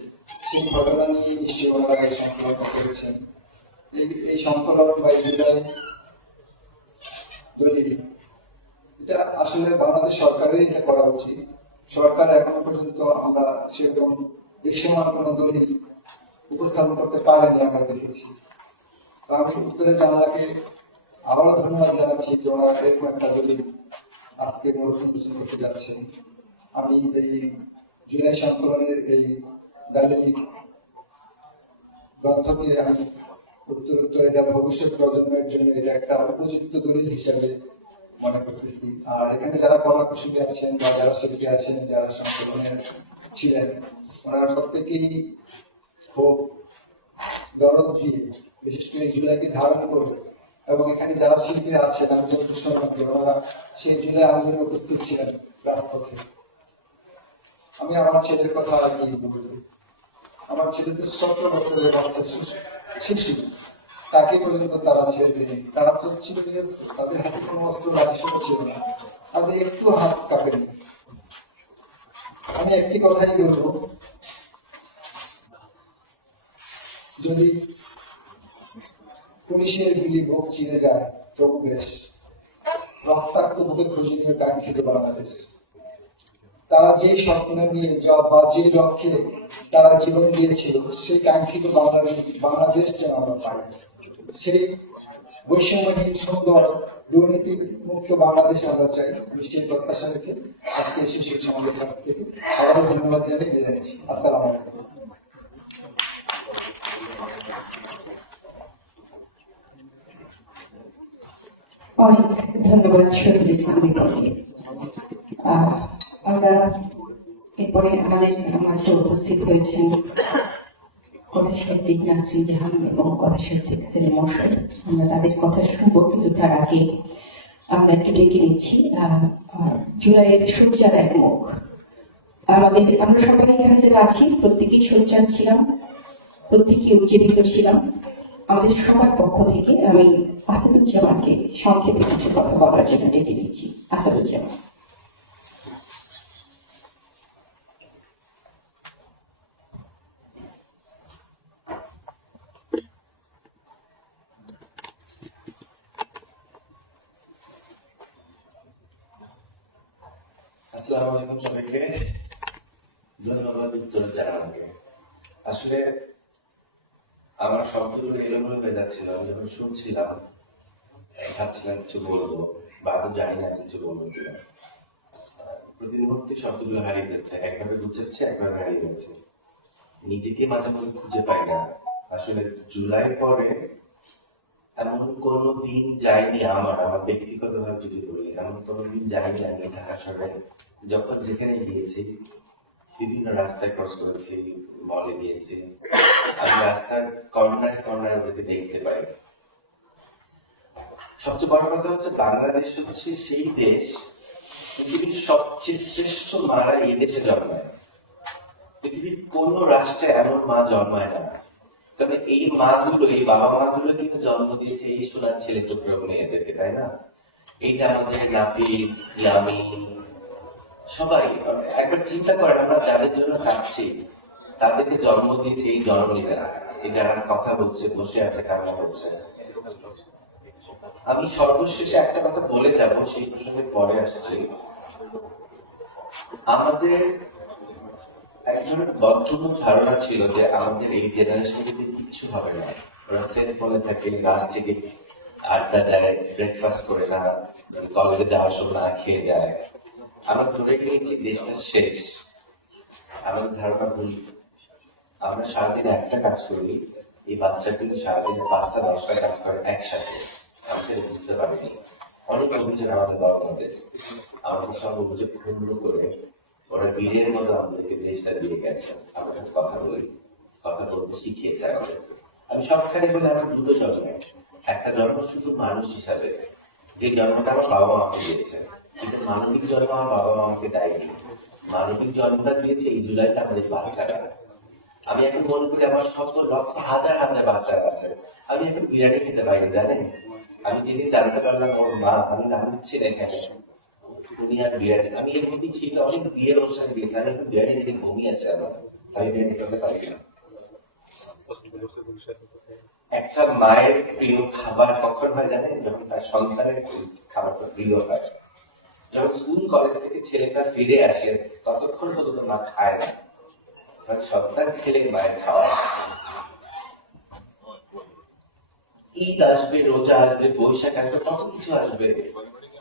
সেই ঘটনা নিয়ে নিশ্চয়ই ওনারা এই সংকলন করেছেন। এই সংকলন বা জুলাই দলিল এটা আসলে বাংলাদেশ সরকারের এটা করা উচিত। সরকার এখনো পর্যন্ত আমরা সেরকম দৃশ্যমান কোনো দলিল উপস্থাপন করতে পারেনি, আমরা দেখেছি। তো আমি উত্তরের জানালাকে আবারও ধন্যবাদ জানাচ্ছি যে ওনারা এরকম একটা দলিল আজকে মূল্য করতে যাচ্ছেন। আমি এই জুলাই সংকলনের এই দালিলিক গ্রন্থকে আমি উত্তর এটা ভবিষ্যৎ প্রজন্মের জন্য এটা একটা উপযুক্ত দলিল হিসাবে মনে করতেছি। আর এখানে যারা কলা কুশলী আছেন বা যারা শিল্পী আছেন, যারা সংকলনের ছিলেন, ওনারা প্রত্যেকেই হোক দরদ দিয়ে বিশেষ করে জুলাইকে ধারণ করবে। এবং এখানে যারা শিল্পীরা আছেন আমি যত শুনলাম যে ওনারা সেই জুলাই আন্দোলনে উপস্থিত ছিলেন রাজপথে। আমি আমার ছেলের কথা আগেই বলবো। আমার ছেলে তো 17 বছরের বাচ্চা শিশু, তাকে পর্যন্ত তারা ছেড়ে দেয়নি। তারা তো ছিল তাদের হাতে কোনো অস্ত্র লাঠিসহ ছিল না, তাদের একটু হাত কাঁপেনি। আমি একটি কথাই বলবো, যদি পুলিশের গুলি বুক চিরে যায় তবু বেশ, রক্তাক্ত বুকে খুঁজে নিয়ে কাঙ্ক্ষিত বাংলাদেশ। তারা যে স্বপ্ন নিয়ে বা যে লক্ষ্যে তারা জীবন দিয়েছিল সেই কাঙ্ক্ষিত বাংলাদেশ যেন আমরা পাই। সেই বৈষম্যহীন সুন্দর দুর্নীতি মুক্ত বাংলাদেশ আমরা চাই। সেই প্রত্যাশা রেখে আজকে এসে সেই সমাজের কাছ থেকে আবারও ধন্যবাদ জানিয়ে বিদায় নিচ্ছি। আসসালামু আলাইকুম। অনেক ধন্যবাদ শহীদুল ইসলাম বিপ্লবকে। আমরা এরপরে আমাদের মাঝে উপস্থিত হয়েছেন কথা সাহিত্যিক নাসরিন জাহান এবং কথা সাহিত্যিক সেলিম মর্শেদ। আমরা তাদের কথা শুনবো, কিন্তু তার আগে আমরা একটু ডেকে নিচ্ছি জুলাইয়ের সূর্যার এক মুখ। আমরা সবাই এখানে যারা আছি প্রত্যেকেই সোচ্চার ছিলাম, প্রত্যেকেই উজ্জীবিত ছিলাম। আমাদের সবার পক্ষ থেকে আমি আসাদুজ্জামানকে সংক্ষেপে কিছু কথা বলার জন্য ডেকে নিচ্ছি। আসাদুজ্জামান। আসসালামু আলাইকুম সবাইকে। ধন্যবাদ উত্তরে জানানোকে। আসলে আমার শব্দগুলো এলোমেলো হয়ে যাচ্ছিল। আমি যখন শুনছিলাম ভাবছিলাম কিছু বলবো, বা আদৌ জানি না কিছু বলবো কিনা। প্রতি মুহূর্তে শব্দগুলো হারিয়ে যাচ্ছে, একভাবে গুছাচ্ছে, একভাবে হারিয়ে যাচ্ছে। নিজেকে মাঝে মাঝে খুঁজে পাই না। আসলে জুলাই পরে এমন কোনো দিন যায়নি আমার ব্যক্তিগত ভাবে যদি বলি, এমন কোনো দিন যায়নি আমি ঢাকা শহরে যখন যেখানে গিয়েছি, বিভিন্ন রাস্তায় ক্রস করেছি, মলে গিয়েছি, আমি রাস্তার কর্নারে ওদেরকে দেখতে পাই। সবচেয়ে বড় কথা হচ্ছে বাংলাদেশ হচ্ছে সেই দেশ পৃথিবীর সবচেয়ে শ্রেষ্ঠ মারা এই দেশে জন্মায়। পৃথিবীর কোন রাষ্ট্রে এমন মা জন্মায় না। কারণ এই মাগুলো, এই বাবা মাগুলো কিন্তু জন্ম দিয়েছে এই সোনার ছেলে টুকরো মেয়েদেরকে, তাই না? এই যে আমাদের নাফিস, ইয়ামিন, সবাই একবার চিন্তা করেন, আমরা যাদের জন্য কাঁদছি তাদেরকে জন্ম দিয়েছে এই জন্মলীরা, এই যারা কথা বলছে, বসে আছে, কান্না করছে। আমি সর্বশেষে একটা কথা বলে যাব, সেই প্রসঙ্গে পরে আসছি। আমাদের এক ধরনের বদ্ধমূল ধারণা ছিল যে আমাদের এই জেনারেশনে কিছু হবে না, ওরা সেল ফোনে থাকে, রাত জেগে আড্ডা দেয়, ব্রেকফাস্ট করে না, কলেজে যাওয়ার সময় না খেয়ে যায়। আমরা ধরে নিয়েছি দেশটা শেষ। আমাদের ধারণা ভুল। আমরা সারাদিনে একটা কাজ করি, এই বাচ্চাগুলি সারাদিনে 5টা 10টা কাজ করে একসাথে। আমি সেটা বুঝতে পারিনি। অনেক অভিযোগ আমাদের বাবা-মাদের, আমাদের সব অভিযোগ পূর্ণ করে ওরা বীরের মতো আমাদেরকে দেশটা দিয়ে গেছে। আমাদের কথা বলি, কথা বলতে শিখিয়েছে আমাদের। আমি সবখানে বলে আমার দুটো জন্ম। একটা জন্ম শুধু মানুষ হিসাবে, যে জন্মটা আমার বাবা মাকে দিয়েছে, কিন্তু মানবিক জন্ম আমার বাবা মা আমাকে দেয়নি। মানবিক জন্মটা দিয়েছে এই জুলাইতে আমাদের বাচ্চারা। আমি এখন মনে করি আমার শত লক্ষ হাজার হাজার বাচ্চা আছে। আমি এখন বিরিয়ানি খেতে পারি, জানেন? আমি যেদিন জানতে পারলাম ওর মা, আমি নাম দিচ্ছি দেখেন উনি আর বিরিয়ানি, আমি এর মধ্যে ছিল অনেক বিয়ের অনুষ্ঠানে দিয়েছি, আমি এখন বিরিয়ানি থেকে ঘুমিয়ে আসছে আমার, আমি বিরিয়ানি খেতে পারি না। একটা মায়ের প্রিয় খাবার কখন হয় জানেন? যখন তার সন্তানের খাবারটা প্রিয় হয়। যখন স্কুল কলেজ থেকে ছেলেটা ফিরে আসে ততক্ষণ পর্যন্ত মা খায় না, সন্তান খেলে মায়ের খাওয়া। ঈদ আসবে, রোজা আসবে, বৈশাখ আসবে, কত কিছু আসবে,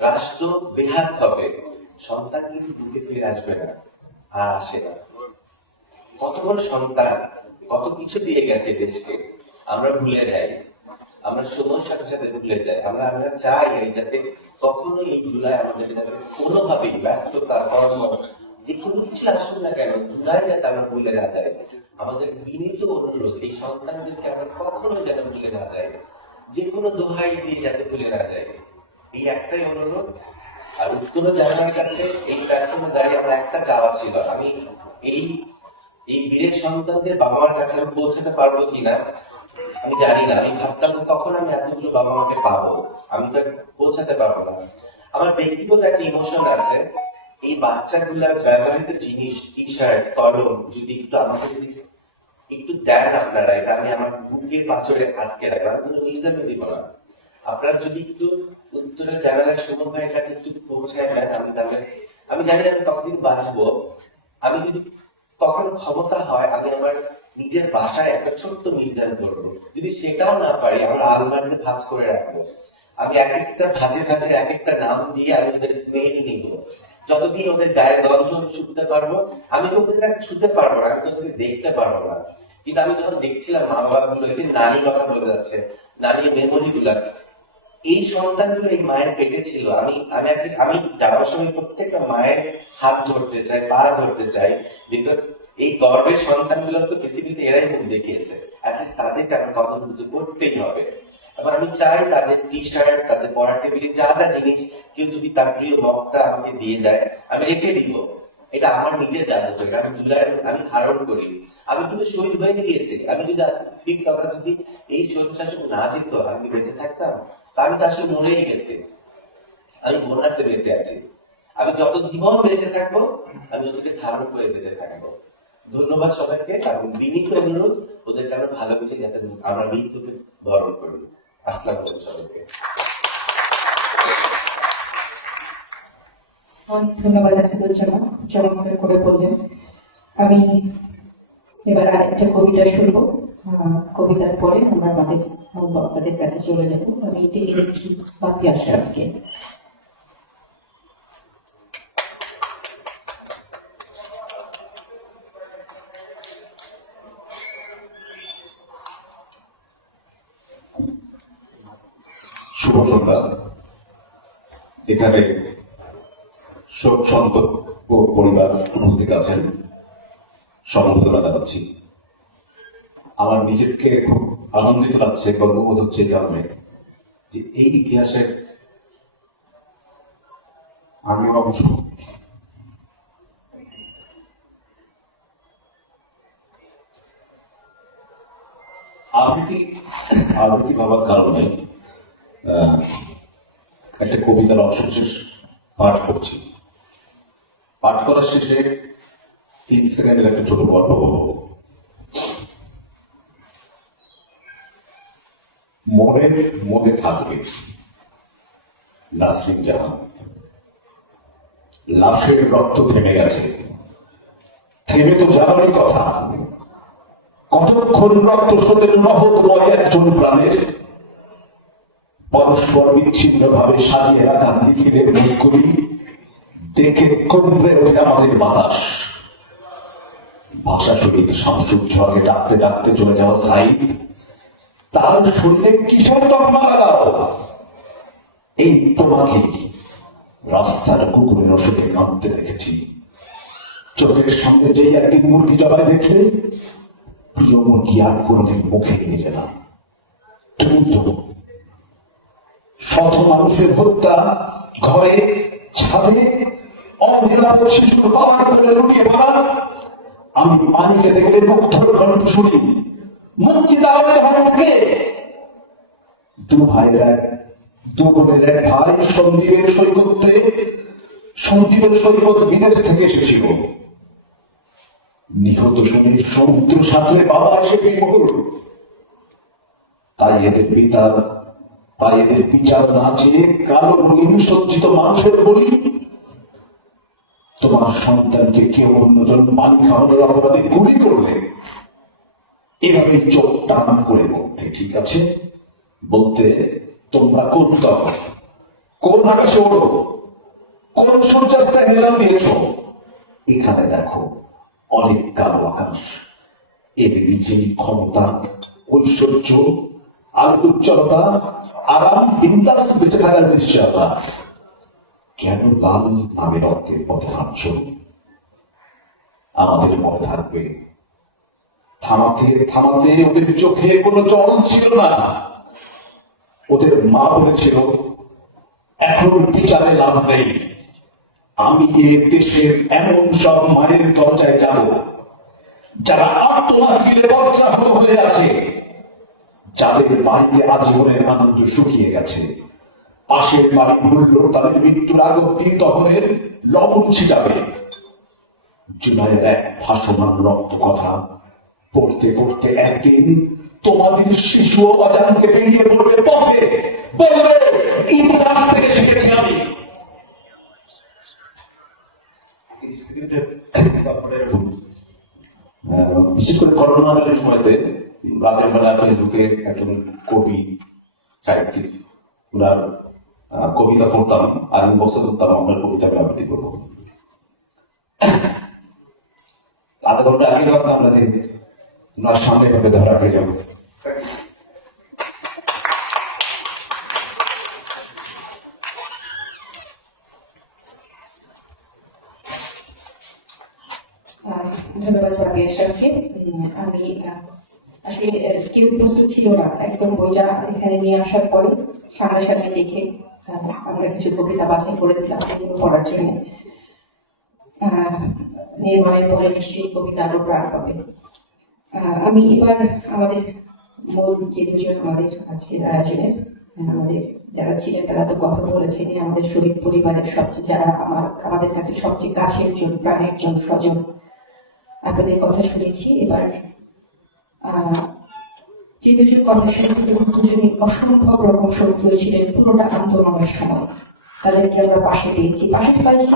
রাষ্ট্র বেহাত হবে, সন্তান কিন্তু ঢুকে ফিরে আসবে না, আর আসে না। কত বড় সন্তান, কত কিছু দিয়ে গেছে দেশকে, আমরা ভুলে যাই। আমরা সময়ের সাথে সাথে ভুলে যাই। আমরা চাই যাতে কখনো এই জুলাই আমাদের যাতে কোনোভাবেই ব্যস্ততা, কর্ম, যে কোনো কিছু আসুক না কেন, জুলাই যাতে আমরা ভুলে না যাই। আমাদের বিনীত অনুরোধ, এই সন্তানদেরকে আমরা কখনো যেন ভুলে না যাই, যে কোনো দোহাই দিয়ে যাতে ভুলে না যাই, এই একটাই অনুরোধ। আর উত্তর জানার কাছে এই প্ল্যাটফর্মে দাঁড়িয়ে আমার একটা চাওয়া ছিল, আমি এই বীরের সন্তানদের বাবা মার কাছে আমি পৌঁছাতে পারবো কিনা আমি জানি না। আমি ভাবতাম কখন আমি এতগুলো বাবা মাকে পাবো, আমি তো পৌঁছাতে পারবো না। আমার ব্যক্তিগত একটা ইমোশন আছে, এই বাচ্চাগুলার ব্যবহৃত জিনিস, টি শার্ট, কলম যদি একটু আমাকে যদি একটু দেন আপনারা, এটা আমি আমার বুকের পাঁচরে আটকে রাখবো, আমি কোনো মিউজিয়ামে দিব না। আপনারা যদি একটু উত্তরের জানালার সুমন ভাইয়ের কাছে একটু পৌঁছায় দেন, আমি তাহলে, আমি জানি আমি কতদিন বাঁচবো। আমি যদি তখন ক্ষমতা হয়, আমি আমার নিজের বাসায় একটা ছোট্ট মিউজিয়াম করবো। যদি সেটাও না পারি, আমার আলমারিতে ভাঁজ করে রাখবো। আমি এক একটা ভাঁজে ভাঁজে এক একটা নাম দিয়ে আমি ওদের স্মেল নিব। যতদিন ওদের গায়ের গন্ধ ছুটতে পারবো, আমি তো ওদের ছুতে পারবো না, আমি তো ওদেরকে দেখতে পারবো না। কিন্তু আমি যখন দেখছিলাম মা বাবা গুলো, এই যে নানি কথা বলে যাচ্ছে, নানির মেমোরি গুলা, এই সন্তানগুলো এই মায়ের পেটে ছিল। আমি যাওয়ার সময় প্রত্যেকটা মায়ের হাত ধরতে চাই, পা ধরতে চাই, বিকজ এই গর্বের সন্তানগুলো তো পৃথিবীতে এরাই মুখ দেখিয়েছে, অ্যাটলিস্ট তাদেরকে আমি কত কিছু করতেই হবে। এবার আমি চাই তাদের টি শার্ট, তাদের পড়ার টেবিলে যা যা জিনিস কেউ যদি তার প্রিয় মগটা আমাকে দিয়ে দেয়, আমি রেখে দিব। এটা আমার নিজের জাদু, আমি জুলাই আমি ধারণ করি। আমি কিন্তু শহীদ হয়ে গিয়েছি। আমি যদি ঠিক কথা, যদি এই স্বৈরশাসক না যেত, আমি বেঁচে থাকতাম, আমি তো আসলে মরেই গেছি। আমি বোনাসে বেঁচে আছি। আমি যত জীবন বেঁচে থাকবো, আমি ওদেরকে ধারণ করে বেঁচে থাকবো। ধন্যবাদ সবাইকে। আমি বিনীত অনুরোধ, ওদের কারো ভালো কিছু যাতে আমরা মৃত্যুকে বরণ করি। আসসালামু আলাইকুম সবাইকে। অনেক ধন্যবাদ আসাদুজ্জামান, চমৎকার করে বললেন। আমি এবার আরেকটা কবিতা শুনবো। কবিতার পরে আমরা আমাদের মূল বক্তাদের কাছে চলে যাব। আমি ডেকে দিচ্ছি বাপি আশরাফকে। শুভ সন্ধ্যা। এখানে শোক সন্তপ্ত পরিবার উপস্থিত আছেন, সমবেদনা জানাচ্ছি। আমার নিজেকে খুব আনন্দিত লাগছে, গর্ববোধ হচ্ছে এই কারণে যে এই ইতিহাসের আমি অংশ। আবৃত্তি ভাবার কারণে একটা কবিতার অংশ শেষ পাঠ করছি। পাঠ করার শেষে 3 সেকেন্ডের একটা ছোট গল্প বলবো। মনে থাকবে নাসরিন জাহান। লাশের রক্ত থেমে গেছে, থেমে তো যাবারই কথা। কতক্ষণ রক্ত স্রোতের নহতময় একজন প্রাণের পরস্পর বিচ্ছিন্ন ভাবে সাজিয়ে রাখা মিছিলের মুখগুলি দেখে কমবে ওঠে আমাদের বাতাস। ভাষা শহীদ শামসুজ্জোহাকে ডাকতে ডাকতে চলে যাওয়া সাইদ, তার শরীরে কিসের তকমা লাগাও? এই তোমাকে রাস্তার কুকুরের ওষুধে কাঁদতে দেখেছি। চোখের সামনে যেই একদিন মুরগি জবাই দেখলে, প্রিয় মুরগি আর কোনোদিন মুখে নিলে না। তুমি তো শত মানুষের হত্যা, ঘরে, ছাদে, অনিরাপদ শিশুর বাবার কোলে লুকিয়ে পড়া। আমি পানি খেতে গেলে মুগ্ধর কণ্ঠ শুনি, মুক্তি দাও ঘর থেকে। দু বোনের এক ভাই সন্দীপের সৈকত বিদেশ থেকে এসেছিল। নিহত শুনে সমুদ্র সাঁতরে বাবা এসে বিমূঢ়। তাই এদের বিচার না চেয়ে কালো রঙিন সজ্জিত মানুষের বলি, তোমার সন্তানকে কেউ অন্যজন পানি খাওয়ানোর অপরাধে গুলি করলে এভাবে চোখ টান করে বলতে, ঠিক আছে বলতে তোমরা কোন দল, কোন আকাশে ওড়ো, কোন সূর্যাস্তায় নিলাম দিয়েছ? এখানে দেখো অনেক কালো আকাশ, এর নিচেই ক্ষমতা, ঐশ্বর্য আর উজ্জ্বলতা, আরাম, বিন্দাস বেঁচে থাকার নিশ্চয়তা। কেন লাল নামে রক্তের পথে হাঁটছ? আমাদের মনে থাকবে, থামাতে থামাতে ওদের চোখে কোনো জল ছিল না। ওদের মা বলেছিল, এখন বিচারে লাভ নেই। আমি এ দেশের এমন সব মায়ের দরজায় যাব যারা আত্মনাথ গিলে বজ্রাহত হয়ে আছে, যাদের বাড়িতে আজীবনের আনন্দ শুকিয়ে গেছে। পাশের বাড়ি ভুলল তাদের মৃত্যুর আগ অব্দি দহনের লবণ ছিটাবে। জুলাইয়ের এক ভাসমান রক্ত কথা পড়তে পড়তে একদিন তোমাদের শিশু অজান্তে বেরিয়ে পড়বে পথে, বলবে ইতিহাস থেকে শিখেছি আমি। বিশেষ করে করোনাকালীন সময়তে রাতের বেলা ফেসবুকে একজন কবি সাহিত্যিক, ওনার কবিতা পড়তাম আর বসে করতাম, আপনার কবিতা আবৃত্তি করবো। আধা ঘন্টা আগে কথা আপনাদের ওনার সামনে ভাবে ধরা হয়ে যাবো। ধন্যবাদ ভাবি আশরাফকে। আমি আসলে কেউ প্রস্তুত ছিল না, একদম বইটা এখানে নিয়ে আসার পরে সামনাসামনি দেখে আমরা কিছু কবিতা বাছাই করে দিলাম পড়ার জন্য। নির্মাণের পরে নিশ্চয়ই কবিতা আরো প্রাণ পাবে। আমি এবার আমাদের মূল যে দুজন আমাদের আজকের আয়োজনের আমাদের যারা ছিলেন তারা তো কথা বলেছেন, আমাদের শহীদ পরিবারের সবচেয়ে যারা আমাদের কাছে সবচেয়ে কাছের জন, প্রাণের জন, স্বজন, আপনাদের কথা শুনেছি। এবার যে দুজন কথা শুনে দুজনই অসম্ভব রকম সক্রিয় ছিলেন পুরোটা আন্দোলনের সময়। তাদেরকে আমরা পাশে পেয়েছি,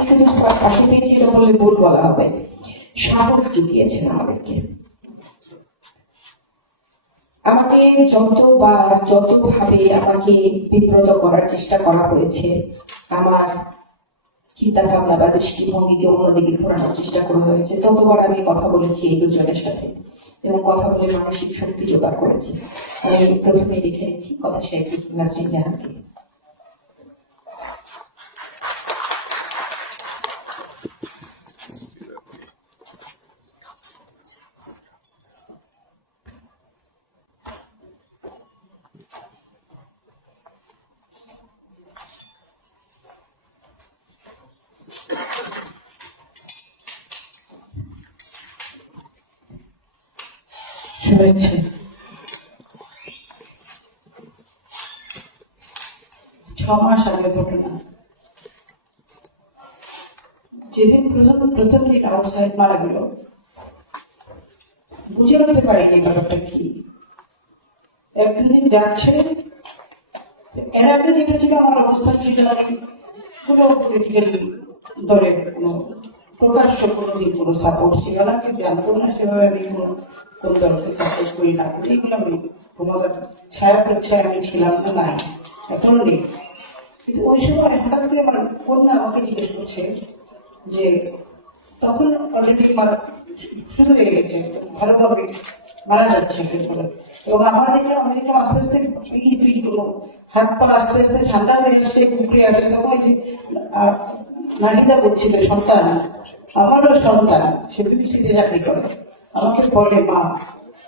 শুধু পাশে পেয়েছি এটা বললে ভুল বলা হবে, সাহস জুগিয়েছেন আমাদেরকে। আমাকে যতভাবে আমাকে বিব্রত করার চেষ্টা করা হয়েছে, আমার চিন্তা ভাবনা বা দৃষ্টিভঙ্গিকে অন্যদিকে ঘোরানোর চেষ্টা করা হয়েছে, ততবার আমি কথা বলেছি এই দুজনের সাথে এবং কথা বলে মানসিক শক্তি জোগাড় করেছি। আমি প্রথমে লিখে নিচ্ছি কথা সাহিত্যিক নাসরিন জাহানকে। শুনেছি 6 মাস আগে ঘটনা, যেদিন প্রথম দিন আউটসাইড মারা গেল, বুঝে উঠতে পারিনি ব্যাপারটা কি। এক দুদিন যাচ্ছে, এর আগে যেটা ছিল আমার অবস্থান ছিল আমি কোনো পলিটিক্যাল দলের কোনো প্রকাশ্য কোনোদিন কোনো সাপোর্ট ছিল না, কিন্তু জানতো না সেভাবে আমি কোন দলকে সাপোর্ট করি না করি, এগুলো আমি কোনো ছায়া প্রচ্ছায় আমি ছিলাম না, নাই, এখনো নেই। কিন্তু ওই সময় হঠাৎ করে আমার কন্যা আমাকে জিজ্ঞেস করছে যে তখন অলরেডি শুরু হয়ে গেছে, ভালোভাবে মারা যাচ্ছে এবং আমার দেখলাম আস্তে আস্তে ফিল করবো, হাত পা আস্তে আস্তে ঠান্ডা হয়ে আসছে, কুকড়ে আসছে। তখন নাহিদা বলছিল সন্তান, আমারও সন্তান, সে বিবিসিতে চাকরি করে, আমাকে বলে মা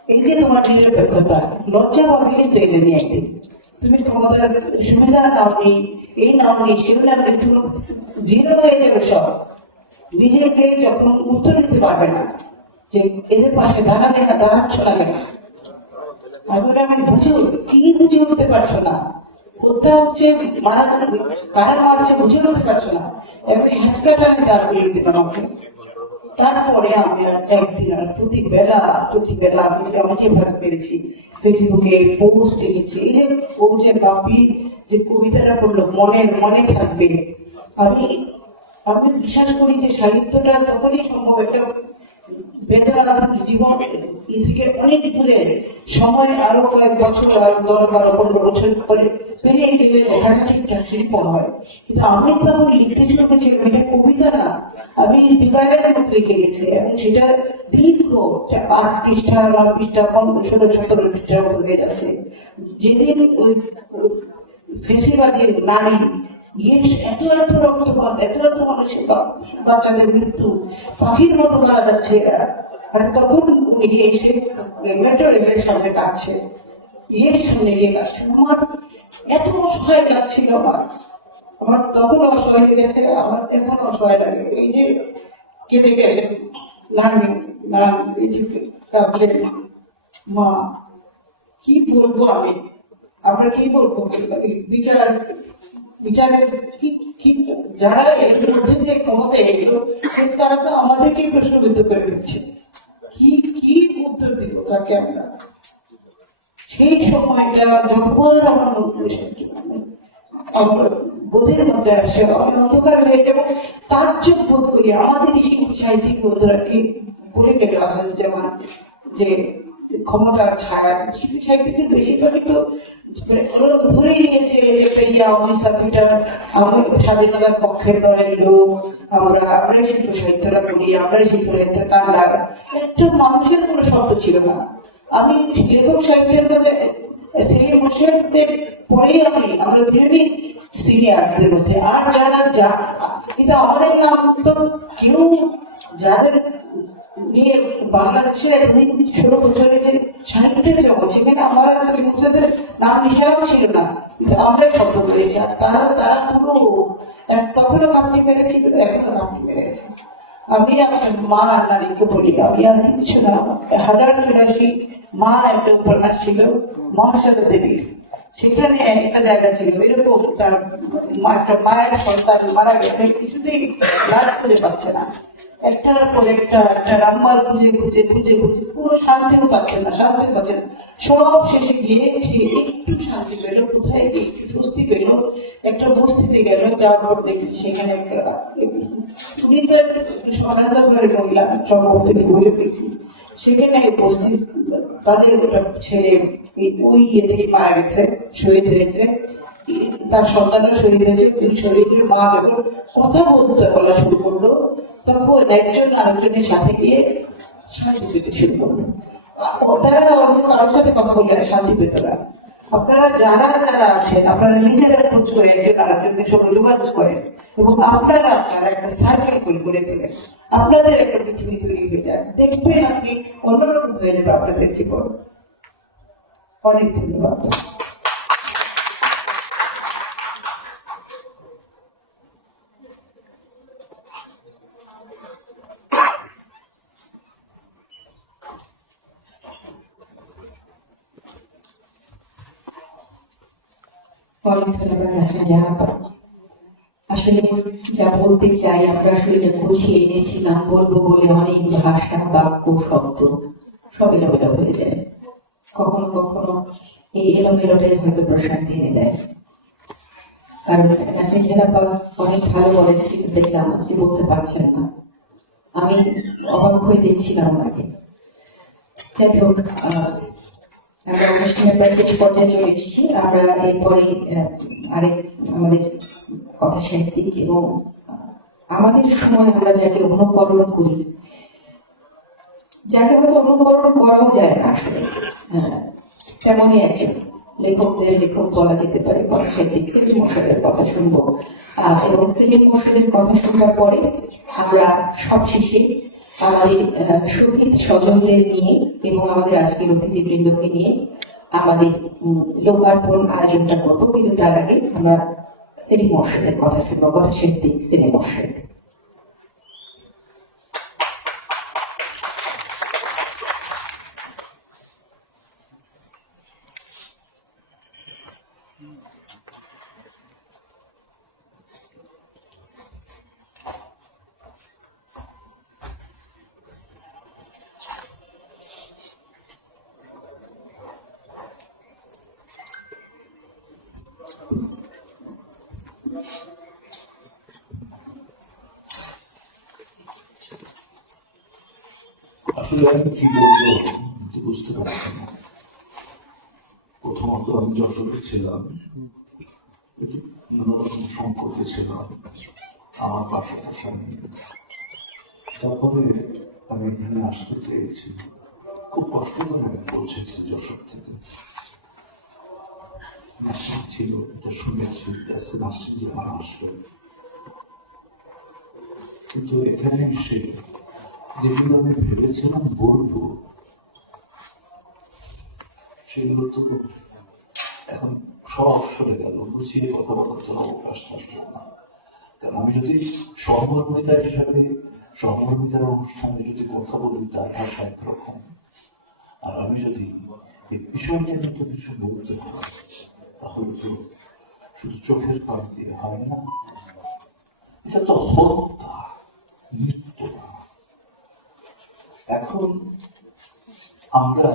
এই যে তোমার নিরপেক্ষতা, লজ্জা পাবে কিন্তু এনে নিয়ে একদিন, তুমি তোমাদের সুবিধা নাওনি, এই নাওনি, সেগুলো নাওনি, তুমি জিরো হয়ে যাবে সব, নিজেকে যখন উত্তর দিতে পারবে না যে এদের পাশে দাঁড়ালে না, দাঁড়াচ্ছ না কেন, এখন আমি বুঝে উঠতে পারছো না, কোথা হচ্ছে কারা মারছে বুঝে উঠতে পারছো না, এখন হ্যাচকাটা আমি দাঁড় করিয়ে দিলাম আমাকে। তারপরে আমি আর একদিন আর প্রতিবেলা আমি যেভাবে পেরেছি ফেসবুকে পোস্ট দেখেছি, এই যে ও যে বাপি যে কবিতাটা পড়লো মনে থাকবে, আমি বিশ্বাস করি যে সাহিত্যটা তখনই সম্ভব, একটা বেদনা জীবন থেকে অনেক দূরে, সময় আরো কয়েক বছর, আর 10-12-15 বছর পরে পেরিয়ে গেলে লেখাটা ঠিকঠাক শিল্প হয়। কিন্তু আমি তখন লিখতে শুরু করেছিলাম, এটা কবিতা না, আমি বিকারের মতো লিখে গেছি, এবং সেটা দীর্ঘ 8 পৃষ্ঠা 9 পৃষ্ঠা 16-17 পৃষ্ঠার মতো হয়ে যাচ্ছে। যেদিন ওই ফেসিবাদের নারী এত রক্তপাত, এত মানুষের বাচ্চাদের মৃত্যু, পাখির মতো মারা যাচ্ছে, আর তখন উনি এসে মেট্রো রেলের সামনে কাটছে, সামনে গিয়ে কাটছে, আমার এত অসহায় লাগছিল, আমার তখন অসহায় লেগেছে, আমার এখন অসহায় লাগে। এই যে কেঁদে গেলেন নাম এই যে কাঁদলেন মা, কি বলবো আমি, আমরা কি বলবো, বিচারের কি যারা এর মধ্যে যে ক্ষমতা এগুলো, তারা তো আমাদেরকেই প্রশ্নবিদ্ধ করে দিচ্ছে, কি উত্তর দিব তাকে আমরা। সেই সময়টা যতবার আমার বোধের মধ্যে আসে, আমি অন্ধকার হয়ে যাব, তাজ্জব বোধ করি আমাদের শিল্পী সাহিত্যিক বন্ধুরা কি বলে গেল আসাদুজ্জামান যে ক্ষমতার ছায়া, শিল্পী সাহিত্যিকদের বেশিরভাগই তো ধরে নিয়েছে একটা স্বাধীনতার পক্ষের দলের লোক, আমরাই শিল্প সাহিত্যরা করি, আমরাই শিল্প সাহিত্যের কান্ডার, একটা মানুষের কোনো শব্দ ছিল না। আমি লেখক সাহিত্যের মধ্যে সেলিম হোসেনদের পরেই আমরা দুজনই সিনিয়রদের মধ্যে, আর যারা কিন্তু আমাদের নাম তো কেউ যাদের নিয়ে বাংলাদেশের এতদিন 16 বছরের যে সাহিত্যের জগৎ, সেখানে আমার সেলিম হোসেনদের নাম নিশানাও ছিল না, আমরা শব্দ করেছি, আর তারা পুরো তখনও কামটি পেরেছিল, এখনো কামটি পেরেছে। আমি আমার মা আর নারীকে বলি, আমি আর কিছু না, 1084 মা একটা উপন্যাস ছিল মহাশ্বেতা দেবীর, সেখানে একটা জায়গা ছিল এরকম, তার একটা মায়ের সন্তান মারা গেছে, কিছুতেই লাশ খুঁজে পাচ্ছে না, একটার পর একটা নাম্বার খুঁজে কোনো শান্তিও পাচ্ছে না, সব শেষে গিয়ে একটু শান্তি পেল, কোথায় একটু স্বস্তি পেল, একটা বস্তিতে গেল, যাওয়ার পর দেখি সেখানে উনি তো সনাতন ঘরের মহিলা, সম্ভবত বলে পেয়েছি, সেখানে বস্তি তাদের একটা ছেলে ওই ইয়েতে মারা গেছে, শহীদ হয়েছে, তার সন্তানও শহীদ হয়েছে। তিনি শহীদের মা যখন কথা বলা শুরু করলো, তখন একজন আরেকজনের সাথে গিয়ে শান্তি পেতে শুরু করলো। তারা অন্য কারোর সাথে কথা বলে শান্তি পেত না। আপনারা যারা আছেন, আপনারা নিজেরা খোঁজ করে একজন আরেকজনের সঙ্গে যোগাযোগ করেন, এবং আপনারা একটা সার্কেল করে তোলেন, আপনাদের একটা পৃথিবী তৈরি হয়ে যায়, দেখবেন আপনি অন্যরকম হয়ে যাবে আপনাদের জীবন। অনেক ধন্যবাদ। আসলে যা বলতে চাই, আমরা আসলে যা গুছিয়ে এনেছিলাম বলবো বলে অনেক ভাষা, বাক্য, শব্দ সব এলোমেলো হয়ে যায়, কখনো কখনো এই এলোমেলোটাই হয়তো প্রশান্তি এনে দেয়। কারণ নাসরিন জেনাপা অনেক ভালো বলেন, কিন্তু দেখলাম আজকে বলতে পারছেন না। আমি অবাক হয়ে দেখছিলাম ওনাকে। যাই হোক, আমরা অনুষ্ঠানের প্রায় শেষ পর্যায়ে চলে এসেছি। আমরা এরপরে আরেক আমাদের কথা সাহিত্যিক এবং আমাদের সময় আমরা যাকে অনুকরণ করি, যাকে হয়তো অনুকরণ করাও যায় না আসলে, তেমনই একজন লেখকদের লেখক বলা যেতে পারে কথা সাহিত্যিক সেলিম মোর্শেদের কথা শুনবো। এবং সেলিম মোর্শেদের কথা শুনবার পরে আমরা সবশেষে আমাদের শহীদ স্বজনদের নিয়ে এবং আমাদের আজকের অতিথিবৃন্দকে নিয়ে আমাদের লোকার্পণ আয়োজনটা করবো। কিন্তু তার আগে আমরা সেলিম মোর্শেদের কথা শুনবো, কথা সাহিত্যিক সেলিম মোর্শেদ। আসলে আমি কি বলবো বুঝতে পারছি না। প্রথমত আমি যশোরে ছিলাম, নানারকম সংকটে ছিলাম, আমার পাশে আসা নেই। তারপরে আমি এখানে আসতে চেয়েছি, খুব কষ্ট করে আমি পৌঁছেছি যশোর থেকে। নাসরিন ছিল, এটা শুনেছি, নাসরিন যখন আসবে, কিন্তু এখানে এসে যেগুলো আমি ভেবেছিলাম বলবো সেগুলো তো এখন সব সরে গেল, বুঝিয়ে কথা বলার কোনো অবকাশ থাকলো না। কারণ আমি যদি সহমর্মিতা হিসাবে সহমর্মিতার অনুষ্ঠানে যদি কথা বলি তার ভাষা একরকম, আর আমি যদি এই বিষয়টা মতো কিছু বলতে হয় তাহলে তো শুধু চোখের পাশ দিয়ে হয় না, এটা তো হত্যা, মৃত্যু। এখন আমরা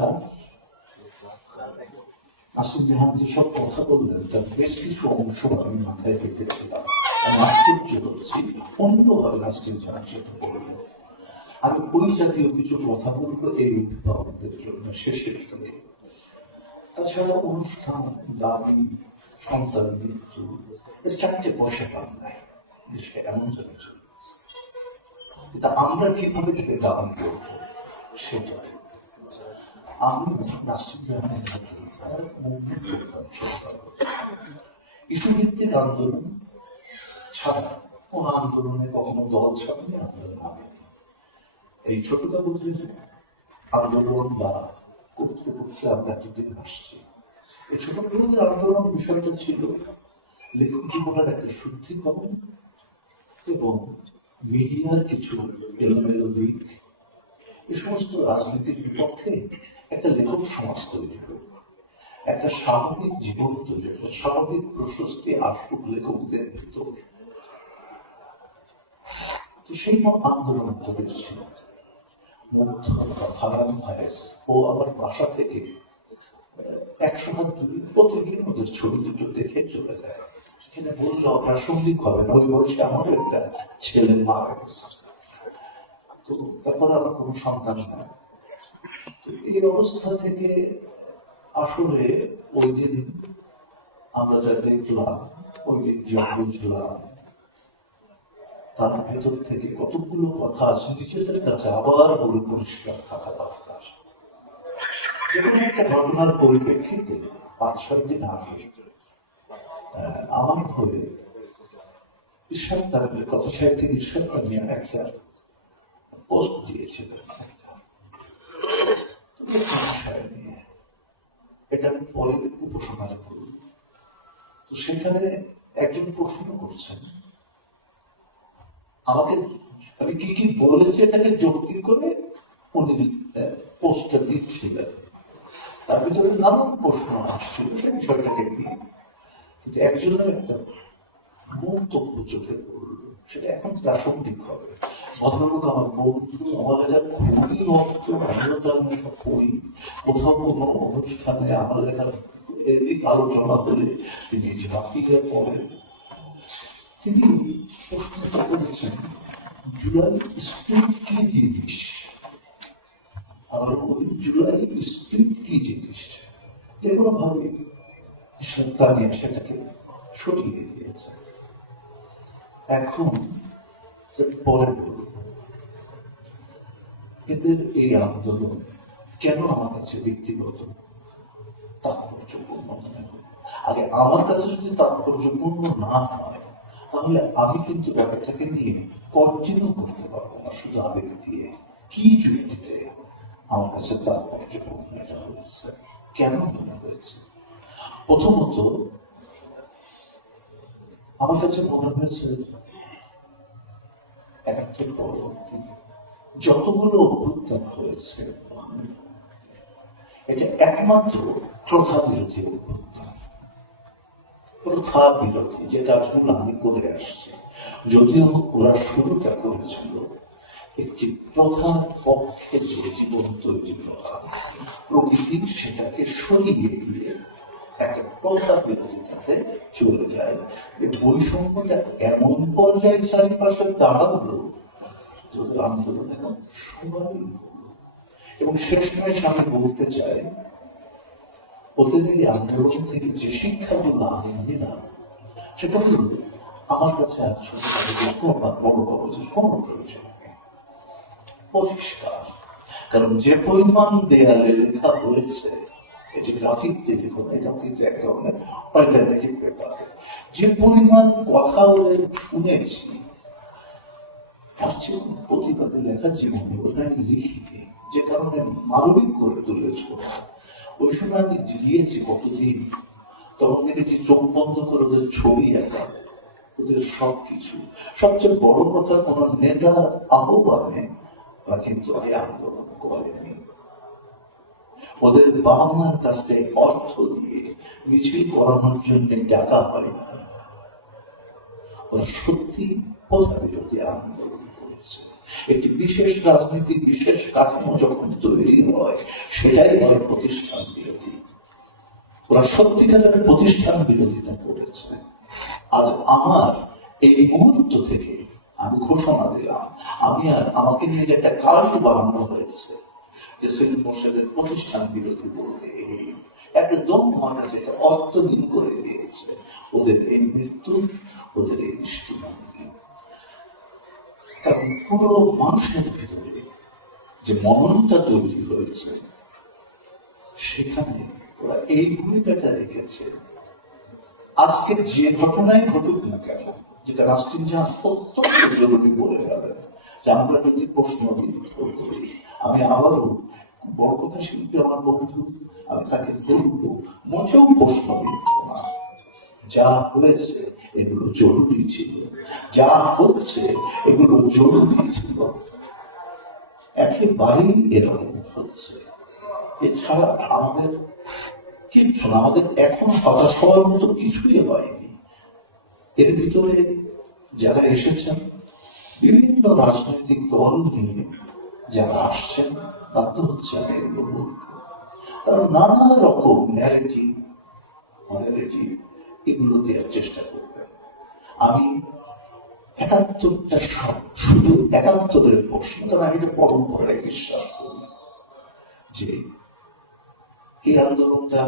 নাসির জাহান যেসব কথা বললেন তার বেশ কিছু অংশ আমি মাথায় রেখেছিলাম। আমি আশ্চর্য হচ্ছি অন্যভাবে নাসির জাহান সেটা বললেন। আমি ওই জাতীয় কিছু কথা বলবো এই অভিভাবকদের জন্য শেষের দিকে। তাছাড়া অনুষ্ঠান, দাবি, সন্তান মৃত্যু, এর 4টে পয়সা পান নাই, দেশকে এমন জন্য চলেছে। কিন্তু আমরা কিভাবে থেকে দাবি করবো সেটা আমি নাসির জাহানের ইস্যুভিত্তিক আন্দোলন ছাড়া কোন আন্দোলনে কখনো দল ছাড়েনি, আন্দোলন নামেনি। এই ছোটটা বলতে আন্দোলন বা করতে করতে আমরা এতদিন আসছি। এই ছোট বিরোধী আন্দোলন বিষয়টা ছিল লেখক জীবনের একটা শুদ্ধিকরণ এবং মিডিয়ার কিছু এলোমেলো দিক, এই সমস্ত রাজনীতির বিপক্ষে একটা লেখক সমাজ তৈরি হোক, একটা স্বাভাবিক জীবন তৈরি হোক, স্বাভাবিক প্রশস্তি আসুক লেখকদের ভিতর। তো সেই সব আন্দোলন করেছিল। ফারান ভাইস ও আমার বাসা থেকে 100 হাত দূরে প্রতিদিন ওদের ছবি দুটো দেখে চলে যায়। সেখানে বললো অপ্রাসঙ্গিক হবে না, ওই বয়সে আমারও একটা ছেলে মারা গেছে, তো এখন আমার কোনো সন্তান নাই। তো এই অবস্থা থেকে আসলে ওই দিন আমরা যা দেখলাম, ওই দিন যা বুঝলাম, তার ভেতর থেকে কতগুলো কথা আছে নিজেদের কাছে আবার বলে পরিষ্কার থাকা দরকার। যেকোনো একটা ঘটনার পরিপ্রেক্ষিতে 5-6 দিন আগে আমার ঘরে ঈশ্বর তার কথা সাহিত্যিক ঈশ্বর তার নিয়ে একটা পোস্ট দিয়েছিলেন নিয়ে, এটা পরে উপসংহার করুন। তো সেখানে একজন প্রশ্ন করছেন আমাকে, আমি কি কি বলেছি তাকে যুক্তি করে উনি পোস্টটা দিচ্ছিলেন। তার ভিতরে নানান প্রশ্ন আসছিল সে বিষয়টাকে নিয়ে, কিন্তু একজনের একটা মন্তব্য চোখে পড়ল, সেটা এখন প্রাসঙ্গিক হবে। ভদ্রলোক আমার বন্ধু, আমাদের খুবই রক্ত ভালোতার মতো করি, কোথাও কোনো অনুষ্ঠানে আমার লেখা এদিক আলোচনা হলে তিনি ঝাঁপিয়ে পড়েন তিনি প্রশ্নটা করেছেন জুলাই স্প্রিট কি জিনিস। আমরা বলি জুলাই স্প্রিট কি জিনিস, যে কোনো ভাবে সরকার নিয়ে সেটাকে সরিয়ে দিয়েছে। এখন পরে বলব এদের এই আন্দোলন কেন আমার কাছে ব্যক্তিগত তাৎপর্যপূর্ণ মনে হয়। আগে আমার কাছে যদি তাৎপর্যপূর্ণ না হয় তাহলে আমি কিন্তু ব্যাপারটাকে নিয়ে কন্টিনিউ করতে পারবো না শুধু আবেগ দিয়ে। কি যুক্তিতে আমার কাছে তাৎপর্যপূর্ণ এটা হয়েছে, কেন মনে হয়েছে? প্রথমত আমার কাছে মনে হয়েছে ৭১ পরবর্তী যতগুলো অভ্যুত্থান হয়েছে এটা একমাত্র প্রথা বিরোধী অভ্যুত্থান, প্রথা বিরোধী, যেটা আসলে আমি করে আসছি। যদিও ওরা শুরুটা করেছিল একটি প্রথার পক্ষে যে জীবন তৈরি করা, প্রকৃতি সেটাকে সরিয়ে দিয়ে একটা প্রথা বিরোধিতাতে চলে যায়। বৈষম্যটা এমন পর্যায়ে চারিপাশে দাঁড়ালো যাদের আন্দোলন এখন সবাই। এবং শেষমেশ আমি বলতে চাই ওদের এই আন্দোলন থেকে যে শিক্ষাগুলো আমি নিলাম সেটা হল আমার কাছে আর ছোট বড় কাগজের কোনো প্রয়োজন নেই, পরিষ্কার। কারণ যে পরিমাণ দেয়ালে লেখা হয়েছে, এই যে গ্রাফিক দিয়ে কোনো এটাও কিন্তু এক ধরনের অল্টারনেটিভ পেপার, যে পরিমাণ কথা ওদের শুনেছি তার চেয়ে প্রতিবাদে লেখা জীবনে ওটাই লিখিনি, যে কারণে মানবিক করে তুলেছ। ওই সময় আমি গিয়েছি কতদিন, তখন দেখেছি চোখ বন্ধ করে ওদের ছবি আঁকা, ওদের সবকিছু। সবচেয়ে বড় কথা, কোন নেতার আহ্বানে ওরা কিন্তু এই আন্দোলন করেনি। ওদের বাবা মার কাছ থেকে অর্থ দিয়ে মিছিল করানোর জন্য টাকা হয়নি। ওরা সত্যি প্রথা বিরোধী আন্দোলন করেছে। একটি বিশেষ রাজনীতি, বিশেষ কাঠামো যখন তৈরি হয় সেটাই হয় প্রতিষ্ঠান বিরোধী। ওরা সত্যিকারের প্রতিষ্ঠান বিরোধিতা করেছে। আজ আমার এই মুহূর্ত থেকে আমি ঘোষণা দিলাম, আমি আর আমাকে নিয়ে যে একটা কাল্ট বানানো হয়েছে যে সেলিম মোর্শেদের প্রতিষ্ঠান বিরোধী বলতে একদম আমার কাছে অর্থহীন করে দিয়েছে ওদের এই মৃত্যু, ওদের এই দৃষ্টিভঙ্গি। কারণ পুরো মানুষের ভিতরে যে মননটা তৈরি হয়েছে সেখানে ওরা এই ভূমিকাটা রেখেছে। আজকে যে ঘটনায় ঘটুক না কেন, যেটা রাষ্ট্রীয় জাহাজ অত্যন্ত জরুরি বলে গেলেন, যে আমরা যদি প্রশ্নবিদ্ধ করি, আমি আবারও বড় কথা শিল্পী আমার বন্ধু, আমি তাকে বলবো মোটেও প্রশ্নবিদ্ধ না। যা হয়েছে এগুলো জরুরি ছিল, যা হচ্ছে এগুলো জরুরি ছিল, একেবারেই এরকম হচ্ছে। এছাড়া আমাদের কিচ্ছু না, আমাদের এখন হতাশ হওয়ার মতো কিছুই হয়নি। এর ভিতরে যারা এসেছেন বিভিন্ন রাজনৈতিক দল নিয়ে যারা আসছেন বাধ্য হচ্ছেন এগুলো বলতে, তারা নানা রকম ন্যারেটিভ এগুলো দেওয়ার চেষ্টা করবেন। আমি ৭১টা শুধু ৭১-এর প্রশ্ন, কারণ আমি তো পরম্পরায় বিশ্বাস করি যে এই আন্দোলনটা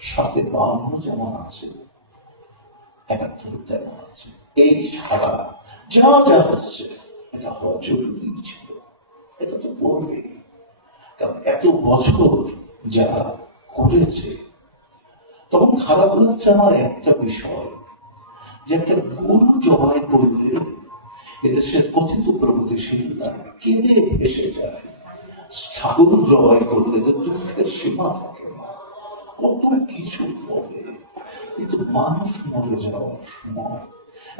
৭৫ যেমন আছে ৭১ তেমন আছে। এই ছাড়া যা যা হচ্ছে এটা হওয়া জরুরি ছিল, এটা তো বলবে। কারণ এত বছর যারা করেছে, তখন খারাপ লাগছে আমার একটা বিষয়, যে একটা গরু জবাই করলে এদেশের কথিত প্রগতিশীলতা কেঁদে ভেসে যায়, ছাগল জবাই করলে এদের দুঃখের সীমা থাকে না, কত কিছু বলে। কিন্তু মানুষ মরে যাওয়ার সময়,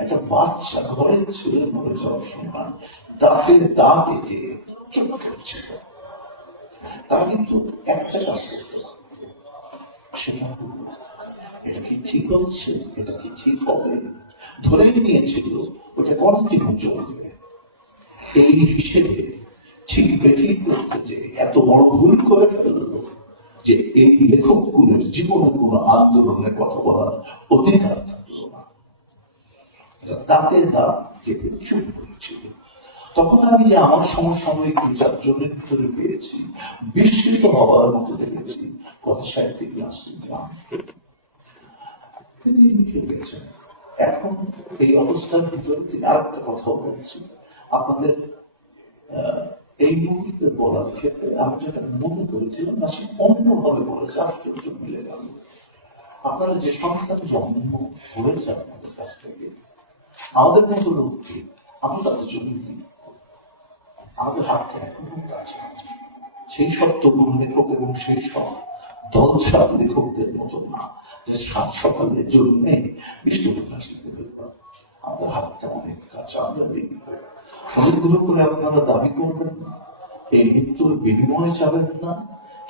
একটা বাচ্চা ঘরের ছেলে মরে যাওয়ার সময় দাঁতে দাঁত এঁটে চুপ করছিল, তারা কিন্তু একটা কাজ করতে পারত, সেটা এটা কি ঠিক হচ্ছে, এটা কি ঠিক হবে, ধরে নিয়েছিল ওটা কন্টিনিউ চলবে। এই হিসেবে ঠিক বেঠিক করতে যে এত বড় ভুল করে ফেললো যে এই লেখকগুলোর জীবনে কোনো আন্দোলনের কথা বলার অধিকার থাকলো না। তাতে দাঁত চেপে চুপ করেছিল। তখন আমি যে আমার সমসাময়িক দু চারজনের ভিতরে পেয়েছি, বিস্মিত হওয়ার মতো দেখেছি কথা সাহিত্যিক নাসির খান। তিনি লিখে গেছেন। এখন এই অবস্থার ভিতরে তিনি আরেকটা কথা বলছি আপনাদের এই মুহূর্তে বলার ক্ষেত্রে। আমি যেটা মনে করেছিলাম না, সে অন্যভাবে বলেছে, আশ্চর্য মিলে গেল। আপনারা যে সংখ্যা জন্ম হয়েছে আপনাদের কাছ থেকে, আমাদের মতো লোককে আমরা তাদের জন্য আমাদের হাতটা এখন কাছে সেই সব তরুণ লেখক এবং সেই সব দলছাপ লেখকদের মতো না যে সাত সকালে জন্মে বিষ্ণু প্রকাশ লিখে ফেলবার। আমাদের হাতটা অনেক কাছে, আমরা দেখব। অনুগ্রহ করে আপনারা দাবি করবেন না, এই মৃত্যুর বিনিময়ে যাবেন না।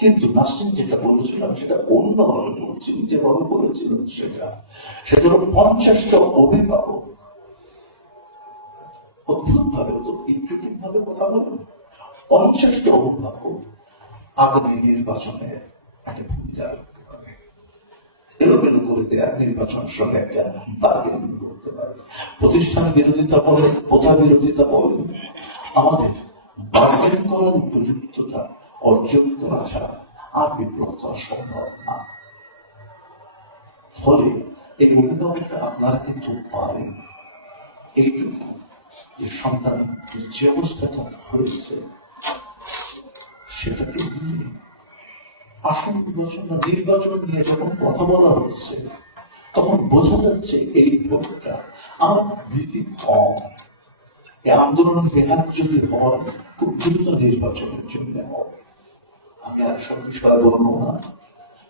কিন্তু নাসরিন যেটা বলেছিলাম সেটা অন্যভাবে বলছিল, যেভাবে বলেছিলেন সেটা হলো 50টা অভিভাবক অদ্ভুত ভাবে ইন্টারেস্টিং ভাবে কথা বলেন। 50টা অভিভাবক আগামী নির্বাচনে একটা ভূমিকা রাখতে পারে, এলোমেলো করে দেওয়া নির্বাচনের সঙ্গে একটা বার্গেনিং করতে পারে। প্রতিষ্ঠান বিরোধিতা বলেন, প্রথা বিরোধিতা বলেন, আমাদের বার্গেনিং করার উপযুক্ততা অর্জন করা ছাড়া আর বিপ্লব করা সম্ভব না। ফলে এই অভিভাবকটা আপনারা কিন্তু পারেন এইটুকু যে সন্তান যে অবস্থাটা হয়েছে সেটাকে নিয়ে আসন নির্বাচন নিয়ে যখন কথা বলা হচ্ছে তখন বোঝা যাচ্ছে এই ভোটটা আমার ভীতি কম। এই আন্দোলন বেহাত যদি হয় খুব দ্রুত নির্বাচনের জন্য হবে। আমি আর সব বিষয়ে বলবো না,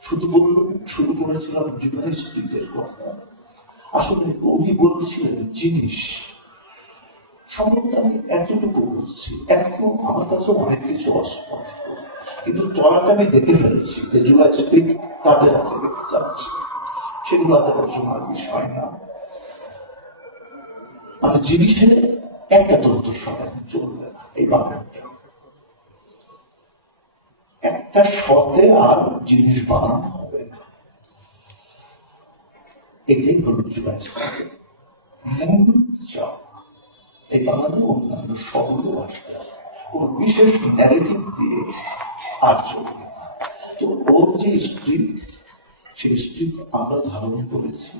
শুধু শুরু করেছিলাম জুলাই স্প্রিটের কথা। আসলে উনি বলছিলেন জিনিস সম্পর্কে আমি এতটুকু বলছি, এখন আমার কাছে অনেক কিছু অস্পষ্ট, কিন্তু তলাটা আমি দেখে ফেলেছি যে জুলাই স্প্রিট তাদের হাতে দেখতে চাচ্ছি। সেগুলো আজ আলোচনার বিষয় না। মানে জিনিসের একটা তথ্য সবাই চলবে না। এই বানানটা একটা শব্দে আর জিনিস বানানো হবে না। এটাই হল জুলাই স্প্রিটের মূল চাপ। এই বানানো অন্যান্য শব্দ আসতে হবে, কোন বিশেষ ন্যারেটিভ দিয়ে আর চলবে না। তো ওর যে স্ক্রিপ্ট, সেই স্ক্রিপ্ট আমরা ধারণ করেছি।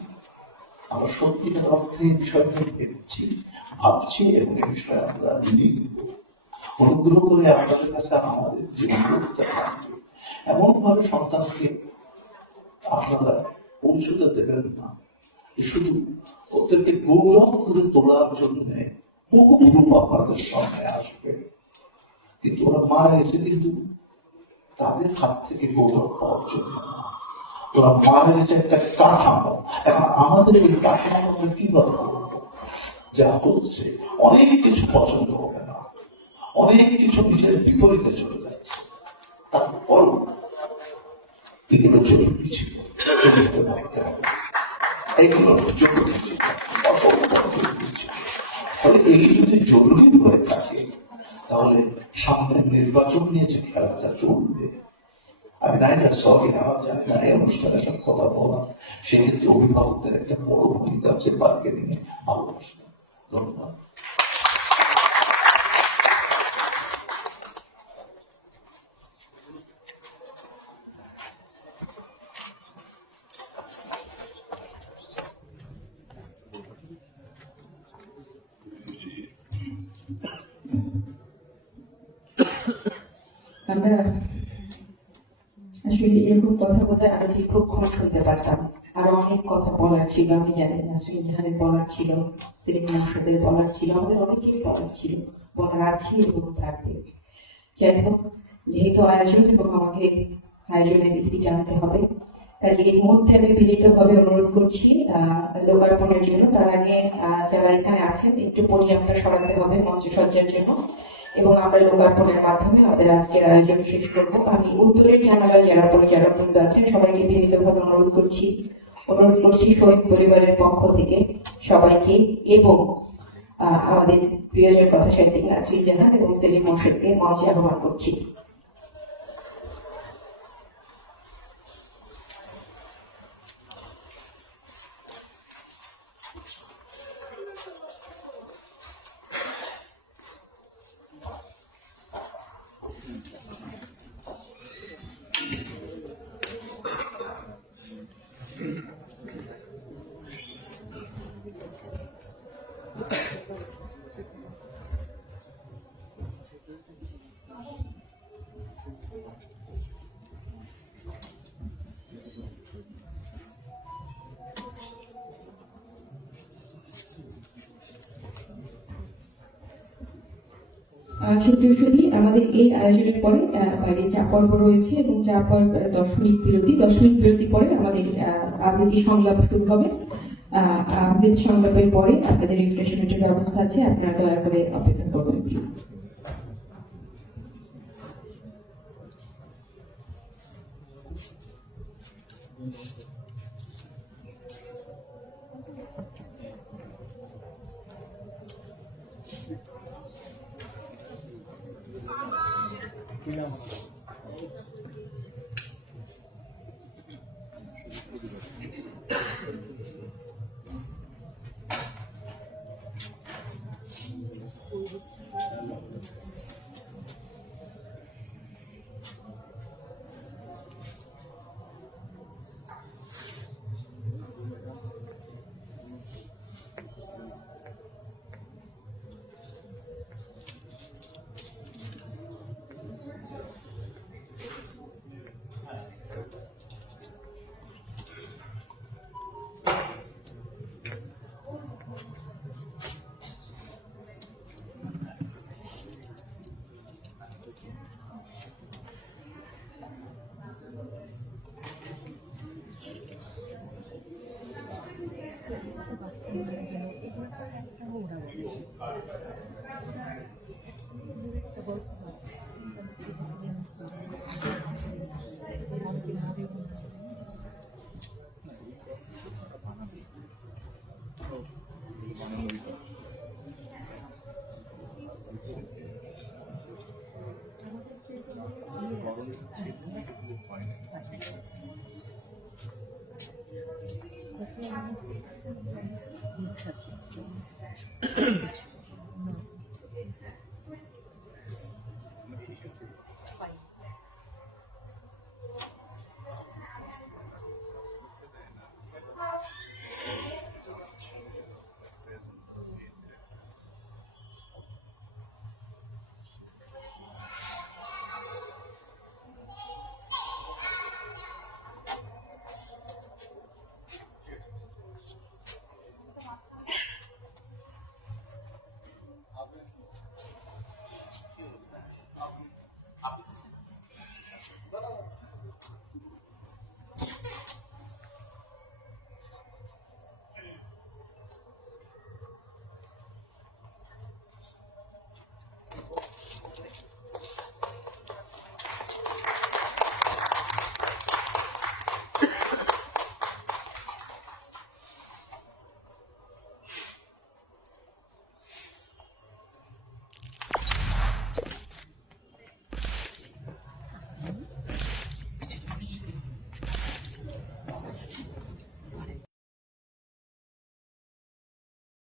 আমরা সত্যিকার অর্থে এই বিষয়টা ভাবছি এবং এই বিষয়ে আমরা লিখব। অনুগ্রহ করে আপনাদের কাছে আমাদের যে অনুরোধটা থাকবে, এমন ভাবে সন্তানকে আপনারা পৌঁছতে দেবেন না শুধু ওদেরকে গৌরব করে তোলার জন্য বহু গ্রুপ আপনাদের সামনে আসবে, কিন্তু ওরা মারা গেছে কিন্তু তাদের হাত থেকে গৌরব পাওয়ার জন্য না। ওরা মারা গেছে একটা কাঠামো। এখন আমাদের এই কাঠামো কিভাবে করবো? যা হচ্ছে অনেক কিছু পছন্দ হবে না, অনেক কিছু নিজের বিপরীতে চলে যাচ্ছে, তারপরও এগুলো জরুরি ছিল, এগুলো জরুরি ছিল, ফলে এই যদি জরুরি হয়ে থাকে তাহলে সামনের নির্বাচন নিয়ে যে খেলাটা চলবে, আমি জানি না, সরি আমার জানি না এই অনুষ্ঠানে সব কথা বলা, সেক্ষেত্রে অভিভাবকদের একটা বড় ভূমিকা আছে বার্গেনিং এ। ভালোবাসা। ধন্যবাদ। আমরা আসলে এরকম কথা বলতে আরো দীর্ঘক্ষণ শুনতে পারতাম। আরো অনেক কথা বলার ছিল, আমি জানি নাসরিন জাহানের বলার ছিল, সেলিম মোর্শেদের বলার ছিল, আমাদের অনেকেই বলার ছিল, বলার আছে এবং থাকবে। যাই হোক, যেহেতু আয়োজন এবং আমাকে আয়োজনের রীতি জানতে হবে, কাজে এই মুহূর্তে আমি বিনীতভাবে অনুরোধ করছি লোকার্পণের জন্য। তার আগে যারা এখানে আছেন একটু পরিমাণটা সরাতে হবে মঞ্চসজ্জার জন্য, এবং আমরা লোকার্পণের মাধ্যমে আমাদের আজকের আয়োজন শেষ করবো। আমি উত্তরের জানালায় যারা পরিচালকবৃন্দ আছেন সবাইকে বিনীতভাবে অনুরোধ করছি শহীদ পরিবারের পক্ষ থেকে সবাইকে এবং আমাদের প্রিয়জন কথা সাহিত্যিক নাসরিন জাহান এবং সেলিম মোর্শেদকে মঞ্চে আহ্বান করছি। সুপ্রিয় সুধী, আমাদের এই আয়োজনের পরে বাইরে চা পর্ব রয়েছে এবং চা পর্ব 10 মিনিট বিরতি। 10 মিনিট বিরতি পরে আমাদের আবৃত্তি সংলাপ শুরু হবে। আবৃত্তি সংলাপের পরে আপনাদের রিফ্রেশমেন্টের ব্যবস্থা আছে, আপনারা দয়া করে অপেক্ষা করবেন প্লিজ। আছে